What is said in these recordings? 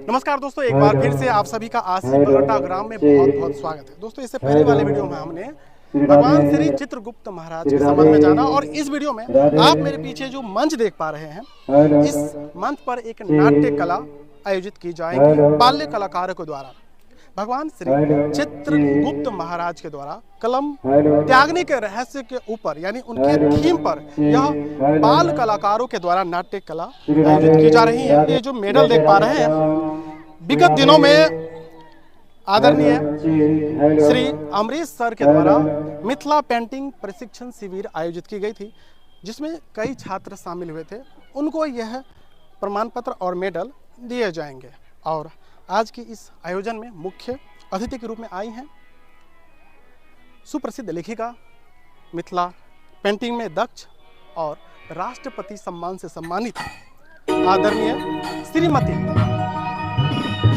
नमस्कार दोस्तों, एक बार फिर से आप सभी का आसी बरहटा ग्राम में बहुत बहुत स्वागत है। दोस्तों, इससे पहले वाले वीडियो में हमने भगवान श्री चित्रगुप्त महाराज के संबंध में जाना और इस वीडियो में आप मेरे पीछे जो मंच देख पा रहे हैं, इस मंच पर एक नाट्य कला आयोजित की जाएगी बाल्य कलाकारों के द्वारा। भगवान श्री चित्रगुप्त महाराज के द्वारा कलम त्यागने के रहस्य के ऊपर यानी उनके थीम पर यह बाल कलाकारों के द्वारा नाट्य कला आयोजित की जा रही है। ये जो मेडल देख पा रहे हैं, विगत दिनों में आदरणीय श्री अमरीश सर के द्वारा मिथिला पेंटिंग प्रशिक्षण शिविर आयोजित की गई थी, जिसमें कई छात्र शामिल हुए थे। उनको यह प्रमाण पत्र और मेडल दिए जाएंगे। और आज की इस आयोजन में मुख्य अतिथि के रूप में आई हैं सुप्रसिद्ध लेखिका, मिथिला पेंटिंग में दक्ष और राष्ट्रपति सम्मान से सम्मानित आदरणीय श्रीमती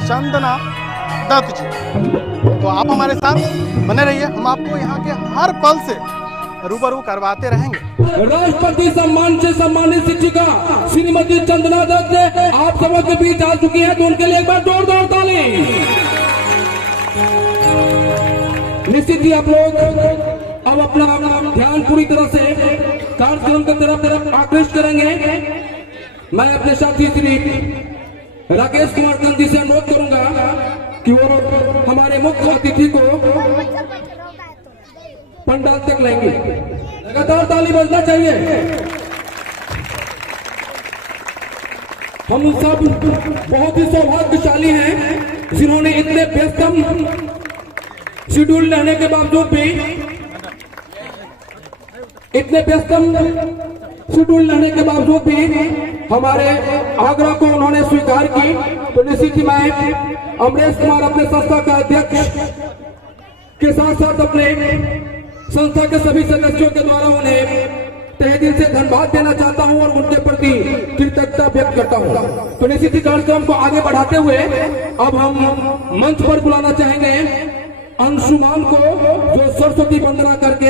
चंदना दत्त जी। तो आप हमारे साथ बने रहिए, हम आपको यहाँ के हर पल से रूबरू करवाते रहेंगे। राष्ट्रपति सम्मान से सम्मानित शिक्षिका श्रीमती चंदना दत्त आप सबों के बीच आ चुकी हैं, तो उनके लिए एक बार जोरदार ताली। निश्चित ही आप लोग अब अपना ध्यान पूरी तरह से कार्यक्रम की तरफ आकृष्ट करेंगे। मैं अपने साथी श्री राकेश कुमार चंद जी से अनुरोध करूंगा कि वो हमारे मुख्य अतिथि को पंडाल तक लाएंगे। लगातार ताली बजना चाहिए। हम सब बहुत ही सौभाग्यशाली हैं जिन्होंने इतने व्यस्तम शेड्यूल रहने के बावजूद भी हमारे आग्रह को उन्होंने स्वीकार की। तो निश्चित ही मैं अमरेश कुमार अपने संस्था का अध्यक्ष के साथ साथ अपने संस्था के सभी सदस्यों के द्वारा उन्हें तहे दिल से धन्यवाद देना चाहता हूं और उनके प्रति कृतज्ञता व्यक्त करता हूं। तो निश्चित ही कार्यक्रम को आगे बढ़ाते हुए अब हम मंच पर बुलाना चाहेंगे अंशुमान को, जो सरस्वती वंदना करके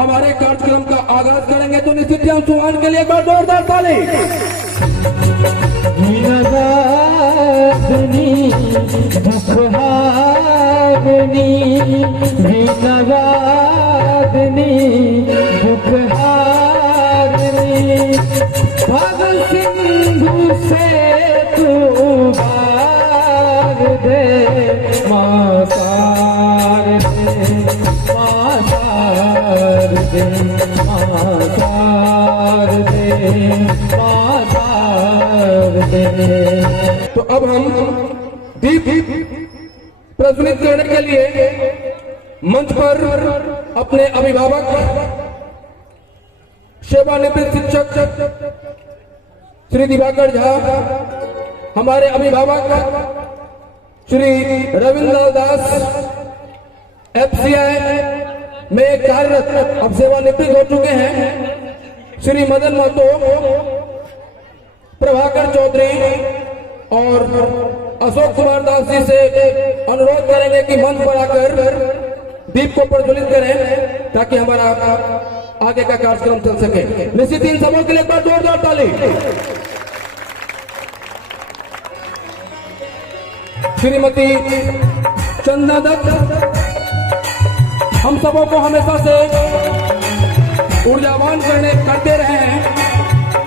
हमारे कार्यक्रम का आगाज करेंगे। तो निश्चित ही अंशुमान के लिए एक बार जोरदार ताली। भगत सिंधु से तू बाग दे मातार दे मातार दे मातार दे मातार दे। तो अब हम दीप प्रज्वलित करने के लिए मंच पर अपने अभिभावक सेवानिवृत्त शिक्षक श्री दिवाकर झा, हमारे अभिभावक श्री रविंद्र दास FCI में कार्यरत, अब सेवानिवृत्त हो चुके हैं, श्री मदन महतो, प्रभाकर चौधरी और अशोक कुमार दास जी से अनुरोध करेंगे कि मंच पर आकर दीप को प्रज्वलित करें ताकि हमारा आगे का कार्यक्रम चल सके। निश्चित इन सबों के लिए एक बार जोरदार ताली। श्रीमती चंदना दत्त हम सबों को हमेशा से ऊर्जावान करते रहे हैं।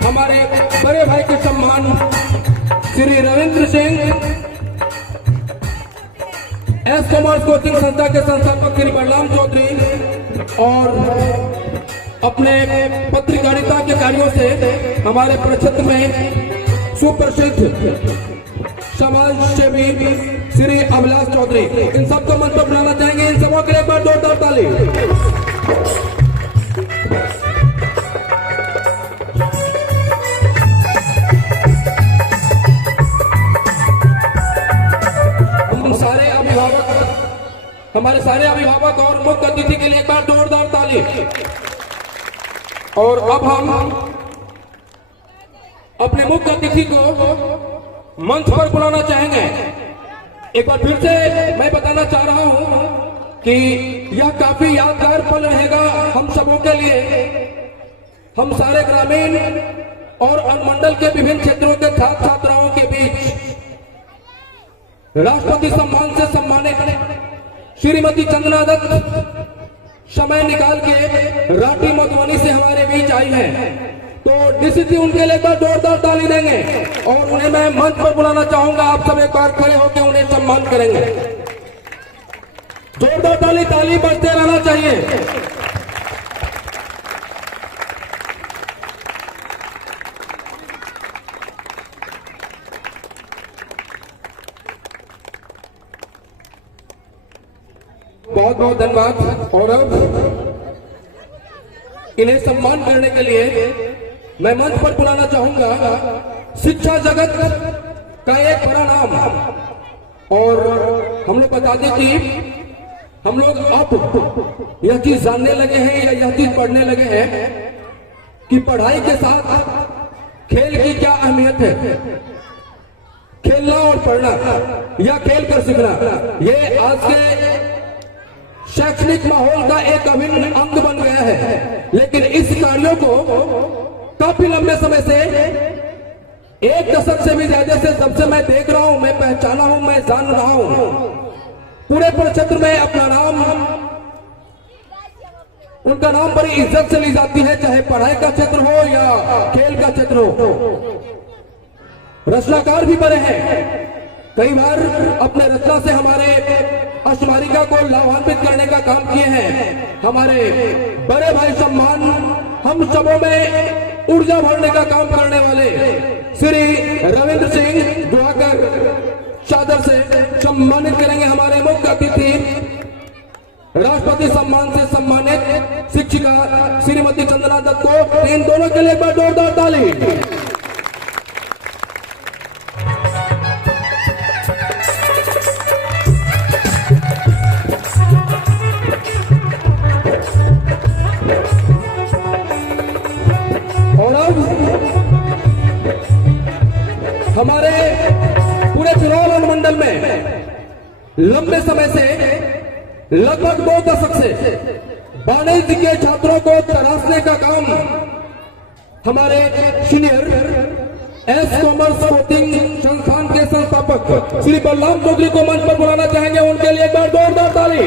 हमारे बड़े भाई के सम्मान Shri Ravindra Singh S commerce coaching संस्था के संस्थापक श्री बलराम चौधरी और अपने पत्रकारिता के कार्यों से हमारे प्रक्षेत्र में सुप्रसिद्ध समाज सेवी श्री अभिलाष चौधरी, इन सबको मंच पर बुलाना चाहेंगे। इन सबों के लिए एक बार जोरदार ताली। हमारे सारे अभिभावक और मुख्य अतिथि के लिए एक बार जोरदार ताली। और अब हम अपने मुख्य अतिथि को मंच पर बुलाना चाहेंगे। एक बार फिर से मैं बताना चाह रहा हूं कि यह काफी यादगार पल रहेगा हम सबों के लिए। हम सारे ग्रामीण और अनुमंडल के विभिन्न क्षेत्रों के छात्र छात्राओं के बीच राष्ट्रपति सम्मान से सम्मानित श्रीमती चंदना दत्त समय निकाल के राठी मधुबनी से हमारे बीच आई हैं, तो डीसीसी उनके लिए एक बार जोरदार ताली देंगे और उन्हें मैं मंच पर बुलाना चाहूंगा। आप सब एक बार खड़े होकर उन्हें सम्मान करेंगे। जोरदार ताली, ताली बजते रहना चाहिए। बहुत बहुत धन्यवाद। और अब इन्हें सम्मान करने के लिए मैं मंच पर बुलाना चाहूंगा शिक्षा जगत का एक बड़ा नाम। और हम लोग बता दें कि हम लोग अब यह चीज जानने लगे हैं या यह चीज पढ़ने लगे हैं कि पढ़ाई के साथ खेल की क्या अहमियत है। खेलना और पढ़ना या खेल कर सीखना, ये आज के शैक्षणिक माहौल का एक अभिन्न अंग बन गया है। लेकिन इस कार्यों को काफी लंबे समय से, एक दशक से भी ज्यादा से जब से मैं देख रहा हूं, मैं पहचाना हूं, मैं जान रहा हूं, पूरे क्षेत्र में अपना नाम, उनका नाम बड़ी इज्जत से ली जाती है, चाहे पढ़ाई का क्षेत्र हो या खेल का क्षेत्र हो। रचनाकार भी बने हैं, कई बार अपने रचना से हमारे अष्टमालिका को लाभान्वित करने का काम किए हैं। हमारे बड़े भाई सम्मान, हम सबों में ऊर्जा भरने का काम करने वाले श्री रविंद्र सिंह जो आकर चादर से सम्मानित करेंगे हमारे मुख्य अतिथि राष्ट्रपति सम्मान से सम्मानित शिक्षिका श्रीमती चंदना दत्त को। इन दोनों के लिए एक बार जोरदार ताली। और अब हमारे पूरे चुनाव अनुमंडल में लंबे समय से, लगभग 2 दशक से वाणिज्य के छात्रों को तराशने का काम हमारे सीनियर एस कॉमर्स कोचिंग संस्थान के संस्थापक श्री बलराम चौधरी को मंच पर बुलाना चाहेंगे। उनके लिए एक बार जोरदार ताली।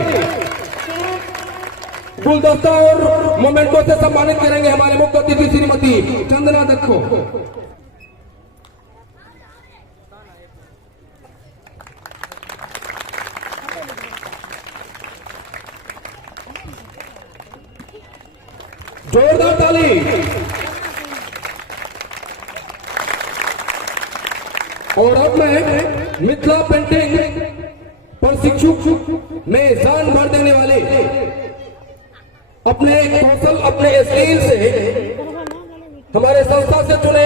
गुलदस्ता और मोमेंटो से सम्मानित करेंगे हमारे मुख्य अतिथि श्रीमती चंदना दत्त को। जोरदार ताली। और अब मैं मिथिला पेंटिंग प्रशिक्षु में जान भर देने वाले, अपने कौशल, अपने स्किल से हमारे संस्था से चुने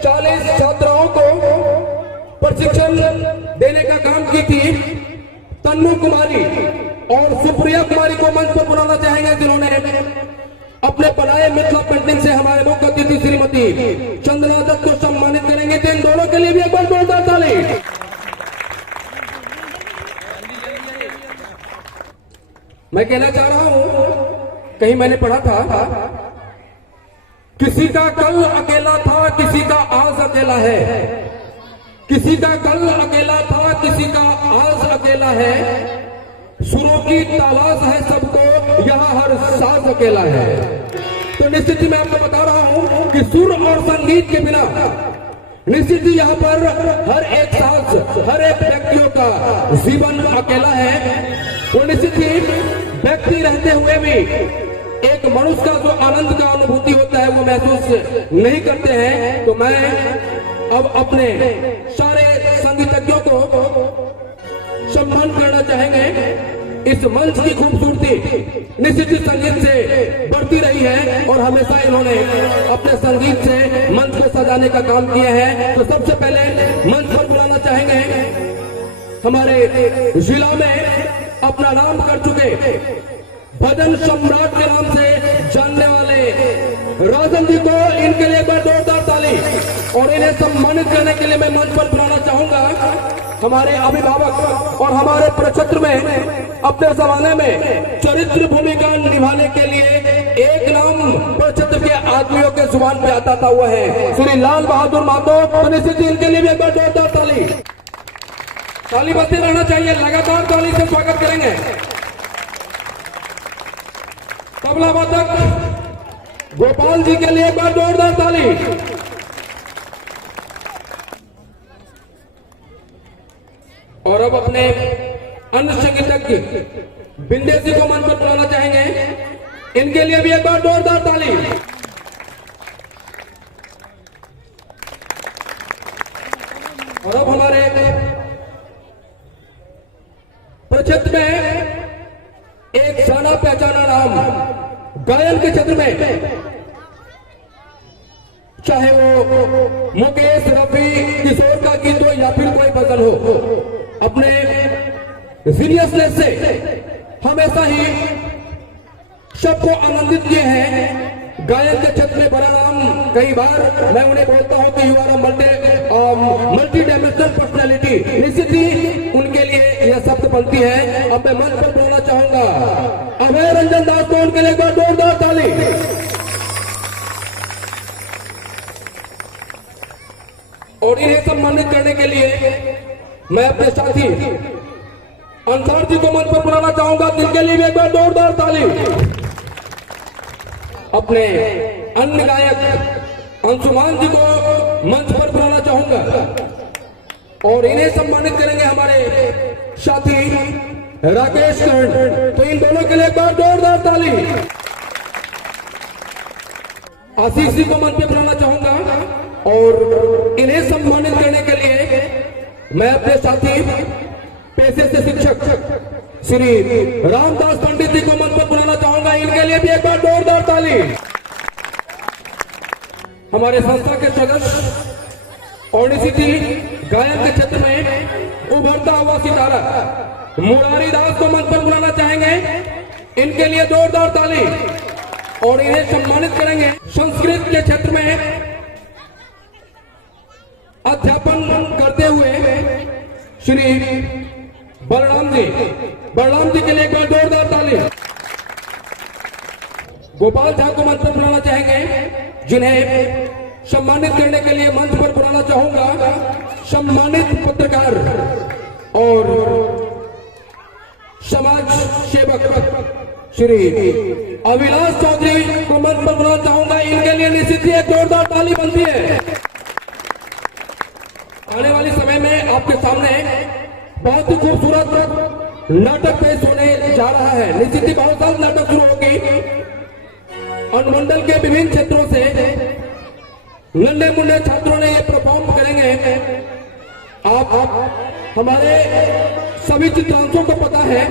40 छात्राओं को प्रशिक्षण देने का काम की थी तन्नू कुमारी और सुप्रिया कुमारी को मंच पर बुलाना चाहेंगे, जिन्होंने अपने बनाए मिथिला पेंटिंग से हमारे मुख्य अतिथि श्रीमती चंदना दत्त को सम्मानित करेंगे। तो इन दोनों के लिए भी एक बार जोरदार ताली। मैं कहना चाह रहा हूं, कहीं मैंने पढ़ा था, किसी का कल अकेला था, किसी का आज अकेला है। किसी का कल अकेला था, किसी का आज अकेला है। सुरों की तलाश है सबको, यहाँ हर साज अकेला है। तो निश्चित ही मैं आपको बता रहा हूं कि सुर और संगीत के बिना निश्चित ही यहाँ पर हर एक साज, हर एक व्यक्तियों का जीवन अकेला है। वो निश्चित ही व्यक्ति रहते हुए भी एक मनुष्य का जो आनंद का अनुभूति होता है वो महसूस नहीं करते हैं। तो मैं अब अपने सारे संगीतज्ञों को सम्मान करना चाहेंगे। इस मंच की खूबसूरती निश्चित ही संगीत से बढ़ती रही है और हमेशा इन्होंने अपने संगीत से मंच को सजाने का काम किए हैं। तो सबसे पहले मंच पर बुलाना चाहेंगे हमारे जिला में अपना नाम कर चुके, भजन सम्राट के नाम से जानने वाले राजन जी को, इनके लिए एक बार जोरदार ताली। और इन्हें सम्मानित करने के लिए मैं मंच पर बुलाना चाहूंगा हमारे अभिभावक और हमारे प्रक्षेत्र में अपने जमाने में चरित्र भूमिका निभाने के लिए एक नाम प्रक्षेत्र के आदमियों के जुबान पे आता था, हुआ है श्री लाल बहादुर महतो। तो निश्चित इनके लिए भी एक बार जोरदार ताली। ताली बजते रहना चाहिए, लगातार ताली से स्वागत करेंगे। तबला वादक गोपाल जी के लिए एक बार जोरदार ताली। और अब अपने अन्य संगीतज्ञ बिंदेसी को मंच पर बुलाना चाहेंगे, इनके लिए भी एक बार जोरदार ताली। और अब हमारे प्रक्षेत्र में एक जाना पहचाना नाम गायन के क्षेत्र में, चाहे वो मुकेश, रफी, किशोर का गीत हो या फिर कोई भजन हो, अपने सीरियसनेस से हमेशा ही सबको आनंदित किए हैं। गायन के क्षेत्र में बड़ा नाम, कई बार मैं उन्हें बोलता हूं कि you are multidimensional personality. निश्चित ही उनके लिए यह शब्द बनती है। अब मैं मंच पर बोलना चाहूंगा अभय रंजन दास को, उनके लिए एक बार जोरदार ताली। और इन्हें सम्मानित करने के लिए मैं अपने साथी अंसार जी को मंच पर बुलाना चाहूंगा, जिनके लिए भी एक बार जोरदार ताली। अपने अन्य गायक अंशुमान जी को मंच पर बुलाना चाहूंगा और इन्हें सम्मानित करेंगे हमारे साथी राकेश कर्ण। तो इन दोनों के लिए एक बार जोरदार ताली। आशीष जी को मंच पर बुलाना चाहूंगा और इन्हें सम्मानित करने के लिए मैं अपने साथी पेशे से शिक्षक श्री रामदास पंडित जी को मंच पर बुलाना चाहूंगा, इनके लिए भी एक बार जोरदार ताली। हमारे संस्था के सदस्य और निश्चित ही गायन के क्षेत्र में उभरता हुआ सितारा मुरारी दास को मंच पर बुलाना चाहेंगे, इनके लिए जोरदार ताली। और इन्हें सम्मानित करेंगे संस्कृत के क्षेत्र में अध्यापन करते हुए श्री बलराम जी के लिए एक बार जोरदार ताली। गोपाल झा को मंच पर बुलाना चाहेंगे, जिन्हें सम्मानित करने के लिए मंच पर बुलाना चाहूंगा सम्मानित पत्रकार और समाज सेवक श्री अविनाश चौधरी को मंच पर बुलाना चाहूंगा, इनके लिए निश्चित ही एक जोरदार ताली बनती है। आने वाले समय में आपके सामने बहुत ही खूबसूरत नाटक पेश होने जा रहा है। निश्चित ही बहुत सारे नाटक शुरू होगी। अनुमंडल के विभिन्न क्षेत्रों से नन्हे मुन्ने छात्रों ने ये परफॉर्म करेंगे। आप हमारे सभी चित्रांशों को पता है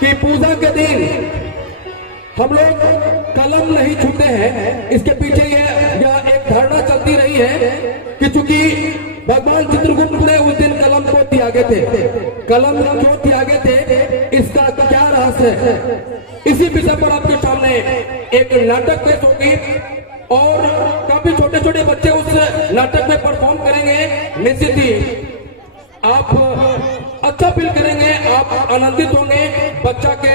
कि पूजा के दिन हम लोग कलम नहीं छूते हैं। इसके पीछे यह एक धारणा चलती रही है कि चूंकि भगवान चित्रगुप्त ने उस दिन कलम को त्यागे थे, कलम क्यों त्यागे थे, इसका क्या रहस्य है, इसी विषय पर आपके सामने एक नाटक पेश होगी और काफी छोटे छोटे बच्चे उस नाटक में परफॉर्म करेंगे। निश्चित ही आप अच्छा फील करेंगे, आप आनंदित होंगे। बच्चा के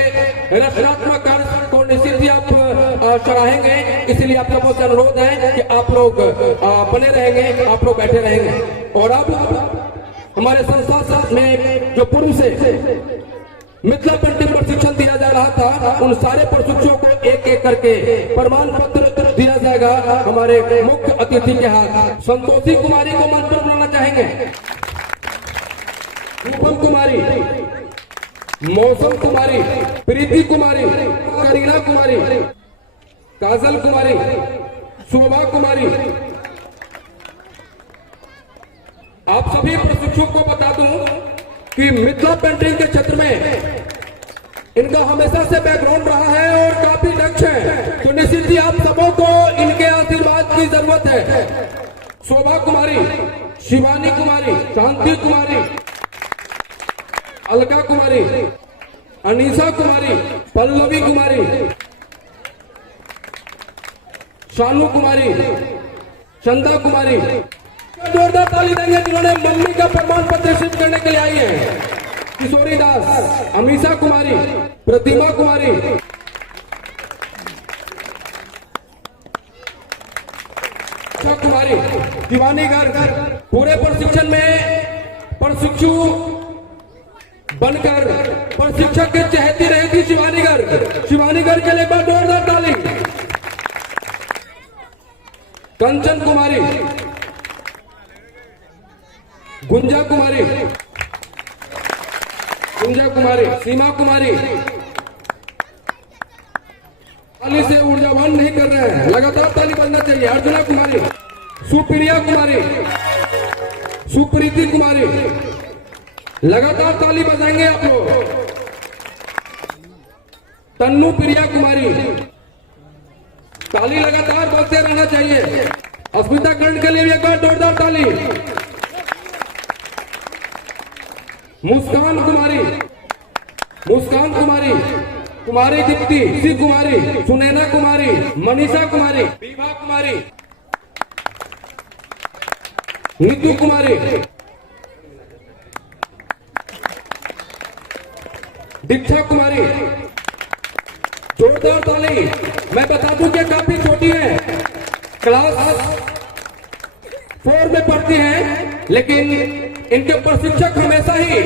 रचनात्मक कार्य को निश्चित ही आप सराहेंगे। इसलिए आप लोगों से अनुरोध है कि आप लोग बने रहेंगे, आप लोग बैठे रहेंगे। और अब हमारे संस्था में जो पूर्व से मिथिला पेंटिंग प्रशिक्षण दिया जा रहा था, उन सारे प्रशिक्षकों को एक एक करके प्रमाण पत्र दिया जाएगा हमारे मुख्य अतिथि के हाथ। संतोषी कुमारी को मंच पर बुलाना चाहेंगे, रूपम कुमारी, मौसम कुमारी, प्रीति कुमारी, करीना कुमारी, काजल कुमारी, शोभा कुमारी। आप सभी प्रशिक्षकों को बता दूं कि मिथिला पेंटिंग के क्षेत्र में इनका हमेशा से बैकग्राउंड रहा है और काफी दक्ष है। तो निश्चित ही आप सबों को इनके आशीर्वाद की जरूरत है। शोभा कुमारी, शिवानी कुमारी, शांति कुमारी, अलका कुमारी, अनीसा कुमारी, पल्लवी कुमारी, शानू कुमारी, चंदा कुमारी। जोरदार ताली देंगे जिन्होंने मम्मी का प्रमाण पत्र सिद्ध करने के लिए आई है। किशोरी दास, अमीषा कुमारी, प्रतिमा कुमारी, कुमारी, दीवानी गर्ग। पूरे प्रशिक्षण में प्रशिक्षु बनकर प्रशिक्षक के चहेती रही थी शिवानीगढ़ के लिए एक बार जोरदार ताली। कंचन कुमारी, गुंजा कुमारी, सीमा कुमारी ताली से ऊर्जावान नहीं कर रहे हैं, लगातार ताली बजना चाहिए। अर्जुना कुमारी, सुप्रिया कुमारी, सुप्रीति कुमारी, लगातार ताली बजाएंगे आप लोग। तन्नू प्रिया कुमारी, ताली लगातार बजते रहना चाहिए। अस्मिता कर्ण के लिए भी एक बार जोरदार ताली। मुस्कान कुमारी, कुमारी दीप्ति, सी कुमारी, सुनैना कुमारी, मनीषा कुमारी, विभा कुमारी, नीतू कुमारी, दीक्षा कुमारी, जोरदार ताली। मैं बता दूं कि काफी छोटी है, क्लास 4 में पढ़ती हैं, लेकिन इनके प्रशिक्षक हमेशा ही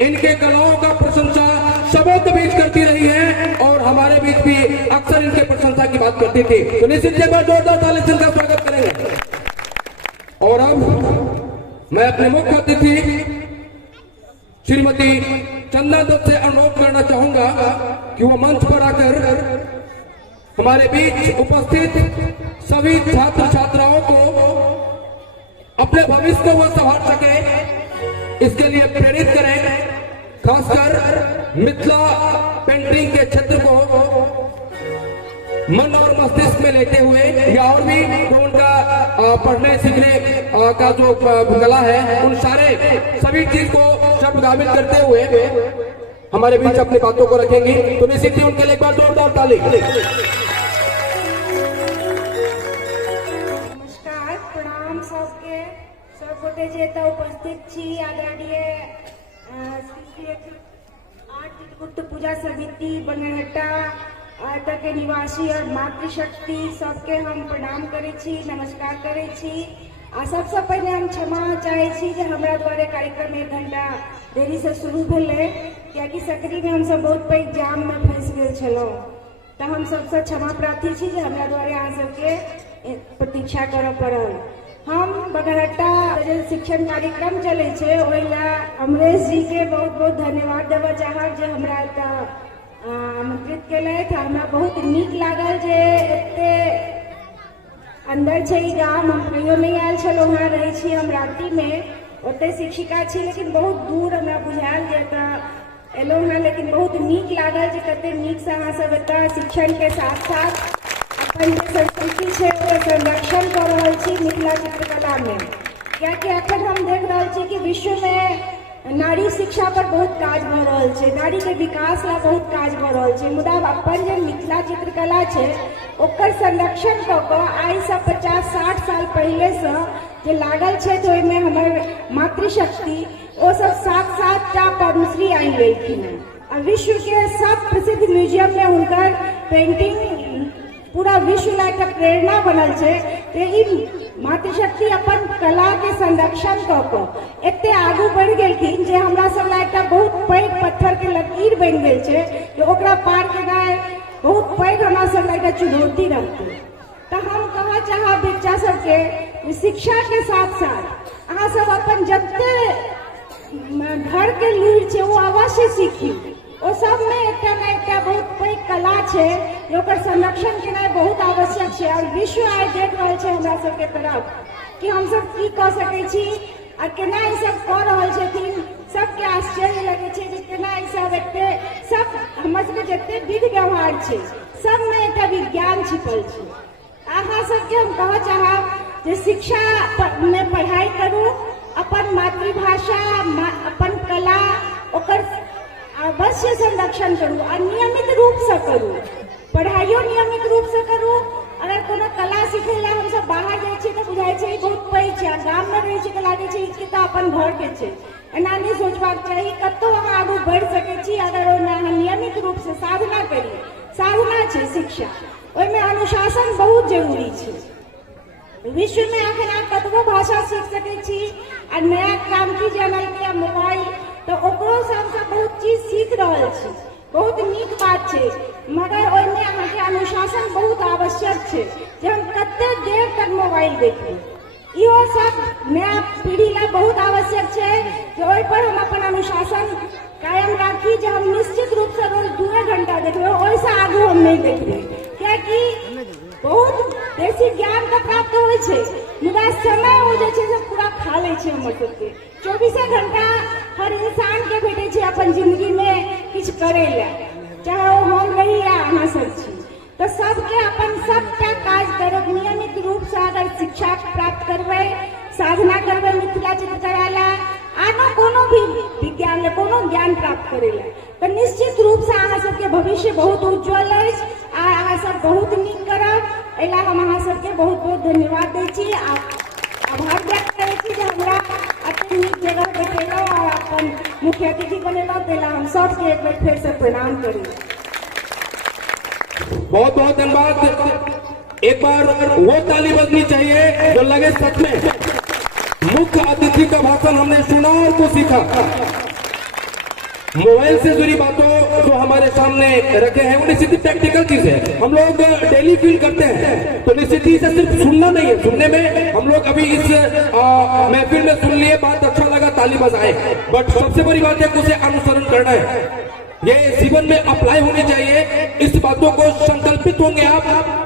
इनके कलाओं का प्रशंसा सबों के बीच करती रही है और हमारे बीच भी अक्सर इनके प्रशंसा की बात करती थी। तो निश्चित एक बार जोरदार ताली से इनका स्वागत करेंगे। और अब मैं अपने मुख्य अतिथि श्रीमती चंदा दत्त से अनुरोध करना चाहूंगा कि वो मंच पर आकर हमारे बीच उपस्थित सभी छात्र छात्राओं को अपने भविष्य को वो संभाल सके, इसके लिए प्रेरित करें। खासकर मिथिला पेंटिंग के क्षेत्र को मन और मस्तिष्क में लेते हुए या और भी जो उनका पढ़ने सीखने का जो कला है, उन सारे सभी चीज को शब्दाबित करते हुए हमारे बीच अपनी बातों को रखेंगी। तो निश्चित ही उनके लिए एक बार जोरदार ताली। नमस्कार, प्रणाम सबके, सब गोटे जे उपस्थित छी। आदरणीय आठ चित्रगुप्त पूजा समिति बनरहट्टा के निवासी और मातृशक्ति सबके हम प्रणाम करे छी, नमस्कार करे छी। सबसे पहले हम क्षमा चाहे छी जे हमरा द्वारे कार्यक्रम 1 घंटा देरी से शुरू भेलै, कियाकि सकरी में हम सब बहुत पैघ जाम में फंस गेल छलहुँ। तो हम सबसे क्षमा प्रार्थी छी जे हमरा द्वारे अहाँ सबके प्रतीक्षा करऽ पड़ल। हम बनरहट्टा जे शिक्षण कार्यक्रम चले छे ओहि ला अमरेश जी के बहुत बहुत धन्यवाद देवऽ चाहब जे हमरा एतऽ आमंत्रित केलथि। हमरा बहुत नीक लागल जे एते अंदर छै ई गाम, हम कहियो नहीं आयल छलहुँ हेँ, रहै छी हम राँटी में, ओते शिक्षिका छी, लेकिन बहुत दूर हमरा बुझायल जे एतऽ एलहुँ हेँ। लेकिन बहुत नीक लागल जे कते नीक से अहाँ सब एतऽ शिक्षण के साथ साथ अपन जे संस्कृति छै ओकर संरक्षण कर रहल छी मिथिला चित्रकला में। कियाकि अखन हम देख रहल छी कि विश्व में नारी शिक्षा पर बहुत काज भऽ रहल छै, नारी के विकास ला बहुत काज भऽ रहल छै, मुदा अपन जे मिथिला चित्रकला छै ओकर संरक्षण कऽ कऽ आइ से 50-60 साल पहले से जे लागल छै। तो ओहिमे हमर मातृशक्ति ओ सब 7 टा पद्मश्री आनि लेलखिन हैं आ विश्व के सब प्रसिद्ध म्यूजियम में हुनकर पेंटिंग पूरा विश्व ला एक प्रेरणा बनल छै। तो ई मातृशक्ति अपन कला के संरक्षण कऽ कऽ एते आगू बढ़ि गेलखिन जे हमरा सब ला एकटा बहुत पैघ पत्थर के लकीर बनि गेल छै जे ओकरा पार केनाइ बहुत पैघ हमरा सब ला एकटा चुनौती रहतै। तो हम कहऽ चाहब बच्चा सबके शिक्षा के साथ साथ अहाँ सब अपन जते घर के लूरि छै वो अवश्य सीखी। ओ सब में एकटा ना एकटा बहुत पैघ कला छै ओकर संरक्षण केनाइ बहुत आवश्यक छै। और विश्व आइ देख रहल छै हमरा सबके तरफ कि हम सब की कऽ सकै छी आ केना ई सब कऽ रहल छथिन। सबके आश्चर्य लगे छै जे केना ई सब एते सब हमर सबके जते विधि व्यवहार छै सब में एकटा विज्ञान छिपल छै। अहाँ सबके हम कहऽ चाहब जे शिक्षा में पढ़ाई करू, अपन मातृभाषा अपन कला ओकर अवश्य संरक्षण करू और नियमित रूप से करू, पढ़ाइयो नियमित रूप से करू। अगर कोनो कला सीखे ला हम सब बाहर जाइ छी तो बुझाइ छै बहुत पैघ छै, गाम में रहै छी तो लागे छै कि तो अपन घर के छै। एना नहीं सोचबाक चाही, कतौ अहाँ आगू बढ़ि सकै छी अगर ओहिमे अहाँ नियमित रूप से साधना करी। साधना छै शिक्षा, ओहिमे अनुशासन बहुत जरूरी छै। विश्व में अखन आप कतबो भाषा सीख सकै छी आ नया क्रांति जे आनलकै मोबाइल तो ओकरो से हम सब बहुत चीज सीख रहल छी, बहुत नीक बात छै। मगर ओहिमे अहाँके अनुशासन बहुत आवश्यक छै जे हम कते देर तक मोबाइल देखबै, इहो सब नया पीढ़ी ला बहुत आवश्यक छै जे ओहि पर हम अपन अनुशासन कायम राखी जे हम निश्चित रूप से रोज 2 घंटा देखबै, ओहिसँ आगू हम नहीं देखबै। कियाकि बहुत बेसी ज्ञान तो प्राप्त होइ छै मुदा समय ओ जे छै से पूरा खा लै छै हमर सबके। 24 घंटा हर इंसान के भेटै छै अपन जिंदगी में किछु करै ला, चाहे वो हम रही या अहाँ सब छी। तो सबके अपन सबटा काज करब नियमित रूप से अगर शिक्षा प्राप्त करबै, साधना करबै मिथिला चित्रकला आनो कोनो भी विज्ञान ले कोनो ज्ञान प्राप्त करे ला, तो निश्चित रूप से अहाँ सबके भविष्य बहुत उज्जवल अछि आ अहाँ सब बहुत नीक करब। एला हम अहाँ सबके बहुत बहुत धन्यवाद दै छी, आभार व्यक्त करै छी जे हमरा एते नीक जगह बैठेलहुँ और अपन मुख्य अतिथि बनेलहुँ, तेला हम सबके एक बेर फेर से प्रणाम करी। बहुत बहुत धन्यवाद। एक बार वो ताली बजनी चाहिए जो लगे सच में मुख्य अतिथि का भाषण हमने सुना और कुछ सीखा। मोबाइल से जुड़ी बातों जो हमारे सामने रखे हैं वो निश्चित प्रैक्टिकल चीज है, हम लोग डेली फील करते हैं। तो निश्चित ही से सिर्फ सुनना नहीं है, सुनने में हम लोग अभी इस महफिल में सुन लिए, बात अच्छा लगा, ताली बजाए, बट सबसे बड़ी बात है कि उसे अनुसरण करना है, ये जीवन में अप्लाई होनी चाहिए। इस बातों को संकल्पित होंगे आप।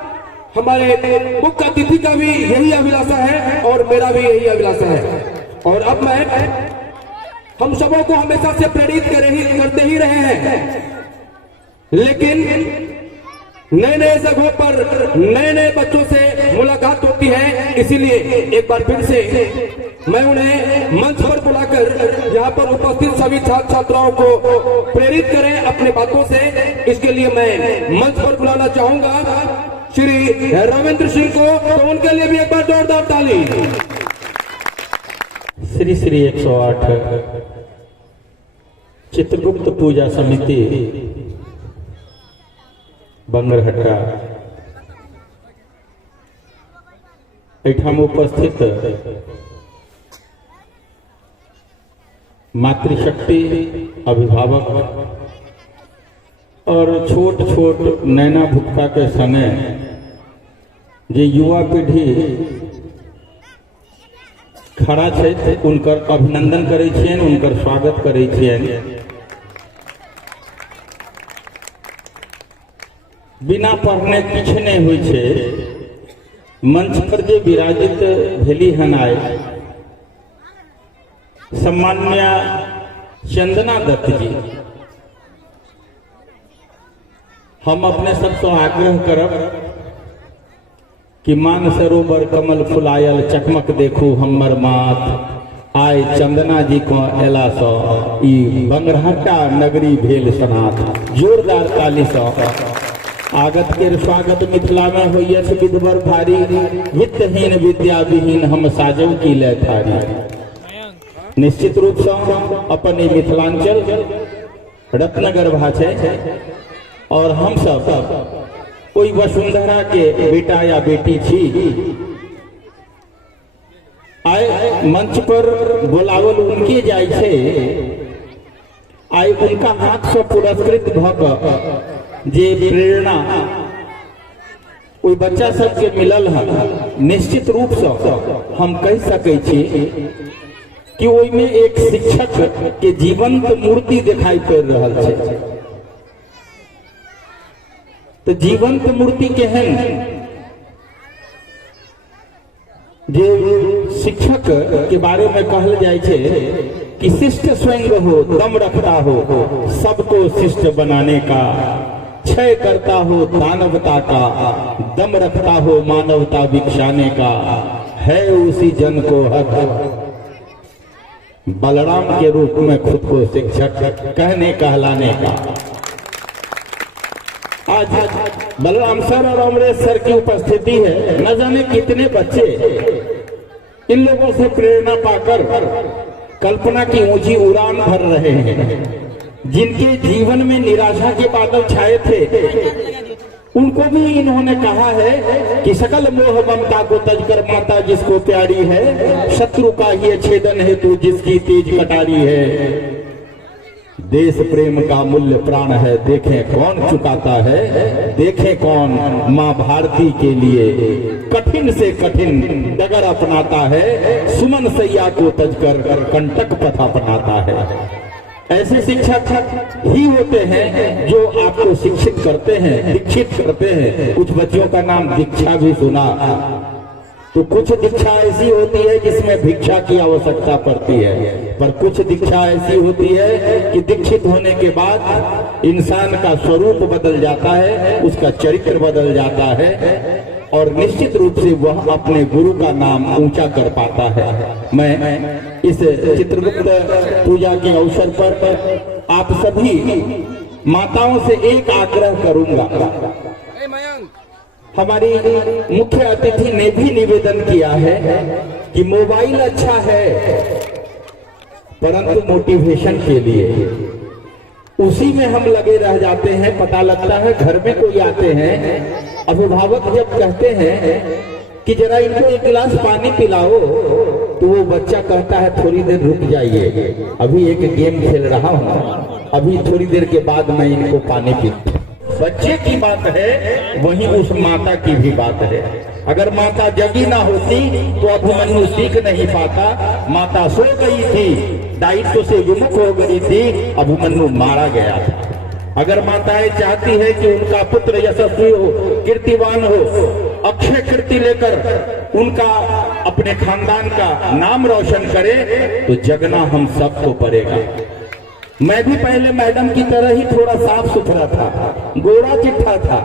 हमारे मुख्य अतिथि का भी यही अभिलाषा है और मेरा भी यही अभिलाषा है। और अब मैं हम सबों को हमेशा से प्रेरित करते ही रहे हैं, लेकिन नए नए जगहों पर नए नए बच्चों से मुलाकात होती है, इसीलिए एक बार फिर से मैं उन्हें मंच पर बुलाकर यहाँ पर उपस्थित सभी छात्र छात्राओं को प्रेरित करें अपने बातों से, इसके लिए मैं मंच पर बुलाना चाहूंगा श्री रविंद्र सिंह को, तो उनके लिए भी एक बार जोरदार ताली। श्री श्री 108 चित्रगुप्त पूजा समिति बंगरहट्टा एठाम उपस्थित मातृशक्ति अभिभावक और छोट छोट नैना भुक्का के संगे जे युवा पीढ़ी खड़ा छै उनकर अभिनंदन करै छियनि, उनकर स्वागत करै छियनि। बिना पढ़ने किछु नहीं होइ छै। मंच पर जे विराजित भेली हन आइ सम्मान्य चंदना दत्त जी, हम अपने सबसे आग्रह करब कि मान सरोवर कमल फुलायल चकमक देखू हमर माथ, आइ चंदना जी को एला सँ ई बंगरहट्टा नगरी भेल सनाथ। जोरदार ताली सँ आगत के स्वागत मिथिला में होइए विधवर भारी, वित्तहीन विद्या विहीन हम साजव की ले थारी। निश्चित रूप से अपन मिथिलांचल रत्नगर्भा छै और हम सब कोई वसुंधरा के बेटा या बेटी छी। आय मंच पर बोलावल उनके जाय छे, आय उनका हाथ से पुरस्कृत भ जे प्रेरणा कोई बच्चा सबके मिलल है, निश्चित रूप से हम कह सकै छी कि ओइमे एक शिक्षक के जीवंत मूर्ति दिखाई पड़ रहल छै। तो जीवंत मूर्ति केहन जे शिक्षक के बारे में कहल जाय छे कि शिष्ट स्वयं हो, दम रखता हो सबको शिष्ट बनाने का, क्षय करता हो दानवता का, दम रखता हो मानवता बिकसाने का, है उसी जन को हक बलराम के रूप में खुद को शिक्षक कहने कहलाने का। आज बलराम सर और अमरेश सर की उपस्थिति है, न जाने कितने बच्चे इन लोगों से प्रेरणा पाकर कल्पना की ऊंची उड़ान भर रहे हैं। जिनके जीवन में निराशा के बादल छाए थे, उनको भी इन्होंने कहा है कि सकल मोह ममता को तजकर माता जिसको प्यारी है, शत्रु का ही छेदन है तू जिसकी तेज कटारी है। देश प्रेम का मूल्य प्राण है, देखें कौन चुकाता है, देखें कौन मां भारती के लिए कठिन से कठिन डगर अपनाता है, सुमन सैया को तजकर कंटक पथ अपनाता है। ऐसे शिक्षक ही होते हैं जो आपको शिक्षित करते हैं, दीक्षित करते हैं। कुछ बच्चों का नाम दीक्षा भी सुना, तो कुछ दीक्षा ऐसी होती है जिसमें भिक्षा की आवश्यकता पड़ती है, पर कुछ दीक्षा ऐसी होती है कि दीक्षित होने के बाद इंसान का स्वरूप बदल जाता है, उसका चरित्र बदल जाता है और निश्चित रूप से वह अपने गुरु का नाम ऊंचा कर पाता है। मैं इस चित्रगुप्त पूजा के अवसर पर आप सभी माताओं से एक आग्रह करूंगा। हमारी मुख्य अतिथि ने भी निवेदन किया है कि मोबाइल अच्छा है परंतु मोटिवेशन के लिए, उसी में हम लगे रह जाते हैं। पता लगता है घर में कोई आते हैं, अभिभावक जब कहते हैं कि जरा इनको एक गिलास पानी पिलाओ, तो वो बच्चा कहता है थोड़ी देर रुक जाइए, अभी एक गेम खेल रहा हूँ, अभी थोड़ी देर के बाद मैं इनको पानी पीऊँ। बच्चे की बात है, वहीं उस माता की भी बात है। अगर माता जगी ना होती तो अभिमन्यु सीख नहीं पाता। माता सो गई थी, दायित्व से विमुख हो गई थी, अभिमन्यु मारा गया था। अगर माताएं चाहती है कि उनका पुत्र यशस्वी हो, कीर्तिवान हो, अक्षय कीर्ति लेकर उनका अपने खानदान का नाम रोशन करे, तो जगना हम सबको पड़ेगा। मैं भी पहले मैडम की तरह ही थोड़ा साफ सुथरा था, गोरा चिट्ठा था,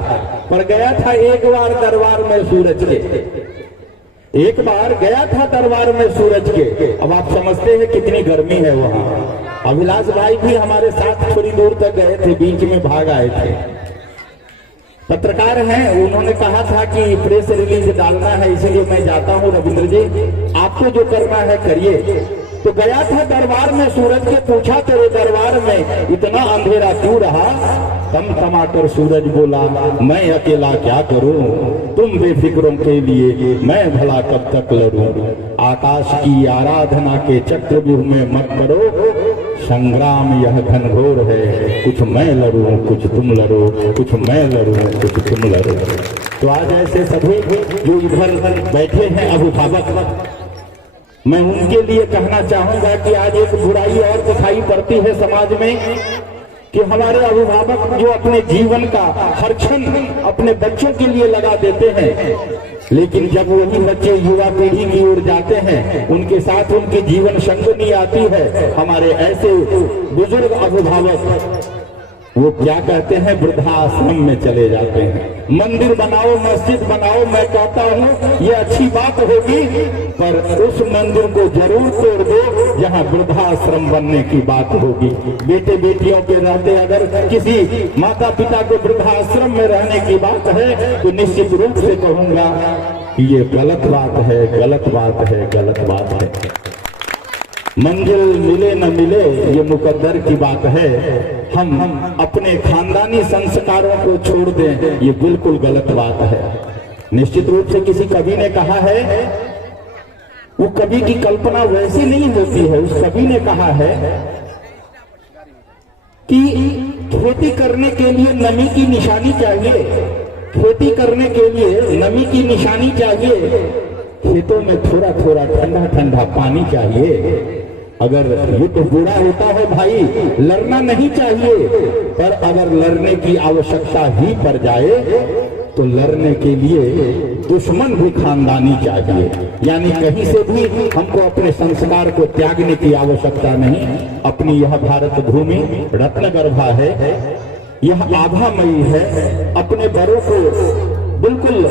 पर गया था एक बार दरबार में सूरज के, एक बार गया था दरबार में सूरज के। अब आप समझते हैं कितनी गर्मी है वहां। अभिलाष भाई भी हमारे साथ थोड़ी दूर तक गए थे, बीच में भाग आए थे। पत्रकार हैं, उन्होंने कहा था कि प्रेस रिलीज डालना है, इसलिए मैं जाता हूं। रविंद्र जी, आपको जो करना है करिए। तो गया था दरबार में सूरज के, पूछा तेरे दरबार में इतना अंधेरा क्यों रहा? तम टमाटर सूरज बोला, मैं अकेला क्या करूं, तुम बेफिक्रों के लिए मैं भला कब तक लड़ूं। आकाश की आराधना के चक्रव्यूह में मत पड़ो, संग्राम यह घनघोर है, कुछ मैं लड़ूं कुछ तुम लड़ो, कुछ मैं लड़ूं कुछ तुम लड़ो। तो आज ऐसे सभी जो इधर बैठे हैं अभिभावक, मैं उनके लिए कहना चाहूंगा कि आज एक बुराई और दिखाई पड़ती है समाज में कि हमारे अभिभावक जो अपने जीवन का हर क्षण अपने बच्चों के लिए लगा देते हैं, लेकिन जब वही बच्चे युवा पीढ़ी की ओर जाते हैं, उनके साथ उनकी जीवन संगनी आती है। हमारे ऐसे बुजुर्ग अभिभावक वो क्या कहते हैं, वृद्धाश्रम में चले जाते हैं। मंदिर बनाओ, मस्जिद बनाओ, मैं कहता हूँ ये अच्छी बात होगी, पर उस मंदिर को जरूर तोड़ दो जहाँ वृद्धाश्रम बनने की बात होगी। बेटे बेटियों के रहते अगर किसी माता पिता को वृद्धाश्रम में रहने की बात है, तो निश्चित रूप से कहूंगा कि ये गलत बात है, गलत बात है, गलत बात है। मंजिल मिले न मिले ये मुकद्दर की बात है, हम अपने खानदानी संस्कारों को छोड़ दें, ये बिल्कुल गलत बात है। निश्चित रूप से किसी कवि ने कहा है, वो कवि की कल्पना वैसी नहीं होती है। उस कवि ने कहा है कि खेती करने के लिए नमी की निशानी चाहिए, खेती करने के लिए नमी की निशानी चाहिए, खेतों में थोड़ा थोड़ा ठंडा ठंडा पानी चाहिए। अगर युद्ध बुरा होता है भाई, लड़ना नहीं चाहिए, पर अगर लड़ने की आवश्यकता ही पड़ जाए तो लड़ने के लिए दुश्मन भी खानदानी चाहिए। यानी कहीं से भी हमको अपने संस्कार को त्यागने की आवश्यकता नहीं। अपनी यह भारत भूमि रत्नगर्भा है, यह आभामयी है, अपने बड़ों को बिल्कुल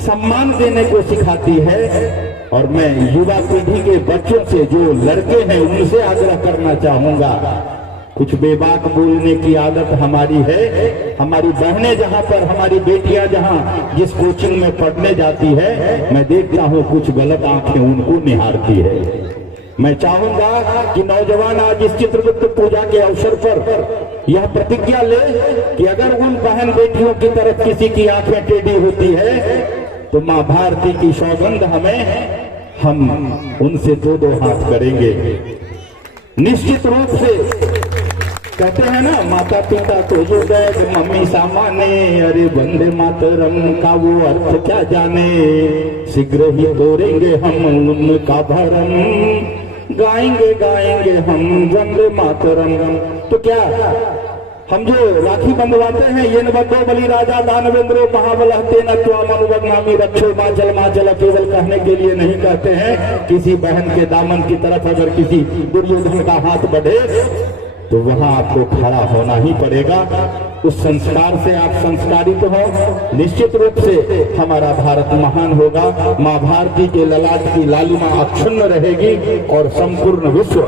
सम्मान देने को सिखाती है। और मैं युवा पीढ़ी के बच्चों से, जो लड़के हैं, उनसे आग्रह करना चाहूंगा, कुछ बेबाक बोलने की आदत हमारी है। हमारी बहनें जहां पर, हमारी बेटियां जहां जिस कोचिंग में पढ़ने जाती है, मैं देखता हूं कुछ गलत आंखें उनको निहारती है। मैं चाहूंगा कि नौजवान आज इस चित्रगुप्त पूजा के अवसर पर यह प्रतिज्ञा ले कि अगर उन बहन बेटियों की तरफ किसी की आंखें टेढ़ी होती है तो मां भारती की सौगंध हम उनसे दो दो हाथ करेंगे। निश्चित रूप से कहते हैं ना, माता पिता तो जो गए मम्मी सामाने, अरे वंदे मातरम का वो अर्थ क्या जाने, शीघ्र ही तोड़ेंगे हम उनका भरम, गाएंगे गाएंगे हम वंदे मातरम। तो क्या हम जो राखी बंधवाते हैं, ये नबद्धो बलि राजा दानवेंद्रो महाबलः तेन त्वाम अनुबध्नामि रक्षो माचल माचल, केवल कहने के लिए नहीं कहते हैं। किसी बहन के दामन की तरफ अगर किसी दुर्योधन का हाथ बढ़े तो वहां आपको खड़ा होना ही पड़ेगा। उस संस्कार से आप संस्कारित हो, निश्चित रूप से हमारा भारत महान होगा। मां भारती के ललाट की लालिमा अक्षुण्ण रहेगी और संपूर्ण विश्व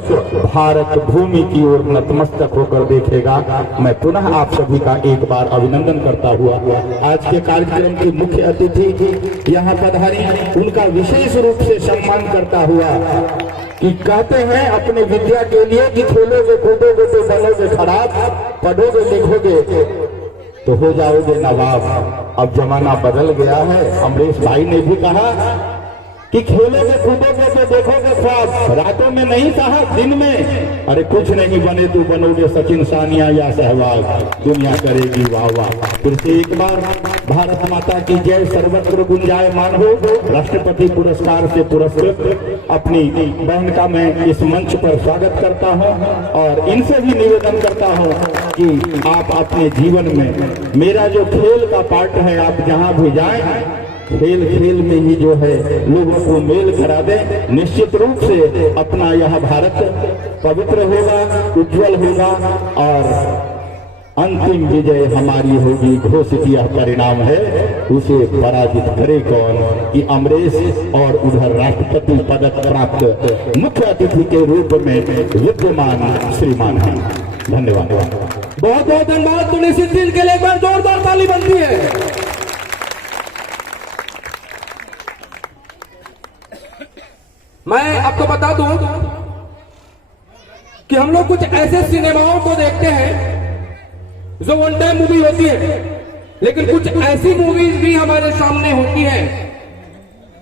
भारत भूमि की ओर नतमस्तक होकर देखेगा। मैं पुनः आप सभी का एक बार अभिनंदन करता हुआ आज के कार्यक्रम की मुख्य अतिथि यहाँ पधारी, उनका विशेष रूप से सम्मान करता हुआ कि कहते हैं अपने विद्या के लिए कि खेलोगे कूदोगे तो बनोगे खराब, पढ़ोगे लिखोगे तो हो जाओगे नवाब। अब जमाना बदल गया है। अमरीश भाई ने भी कहा कि खेलोगे कूदोगे तो देखोगे ख्वाब, रातों में नहीं साहब दिन में। अरे कुछ नहीं बने तो बनोगे सचिन सानिया या सहवाग, दुनिया करेगी वाह वाह। फिर से एक बार भारत माता की जय सर्वत्र गुंजायमान हो। राष्ट्रपति पुरस्कार से पुरस्कृत अपनी बहन का मैं इस मंच पर स्वागत करता हूं और इनसे भी निवेदन करता हूं कि आप अपने जीवन में मेरा जो खेल का पार्ट है, आप जहां भी जाएं खेल खेल में ही जो है लोगों को मेल करा दे। निश्चित रूप से अपना यह भारत पवित्र होगा, उज्जवल होगा और अंतिम विजय हमारी होगी। घोषित यह परिणाम है, उसे पराजित करे कौन कि अमरीश और उधर राष्ट्रपति पदक प्राप्त मुख्य अतिथि के रूप में विद्यमान श्रीमान हैं। धन्यवाद, बहुत बहुत धन्यवाद। तो निश्चित दिन के लिए एक बार जोरदार ताली बनती है। मैं आपको बता दूं कि हम लोग कुछ ऐसे सिनेमाओं को देखते हैं जो वन टाइम मूवी होती है, लेकिन कुछ ऐसी मूवीज भी हमारे सामने होती है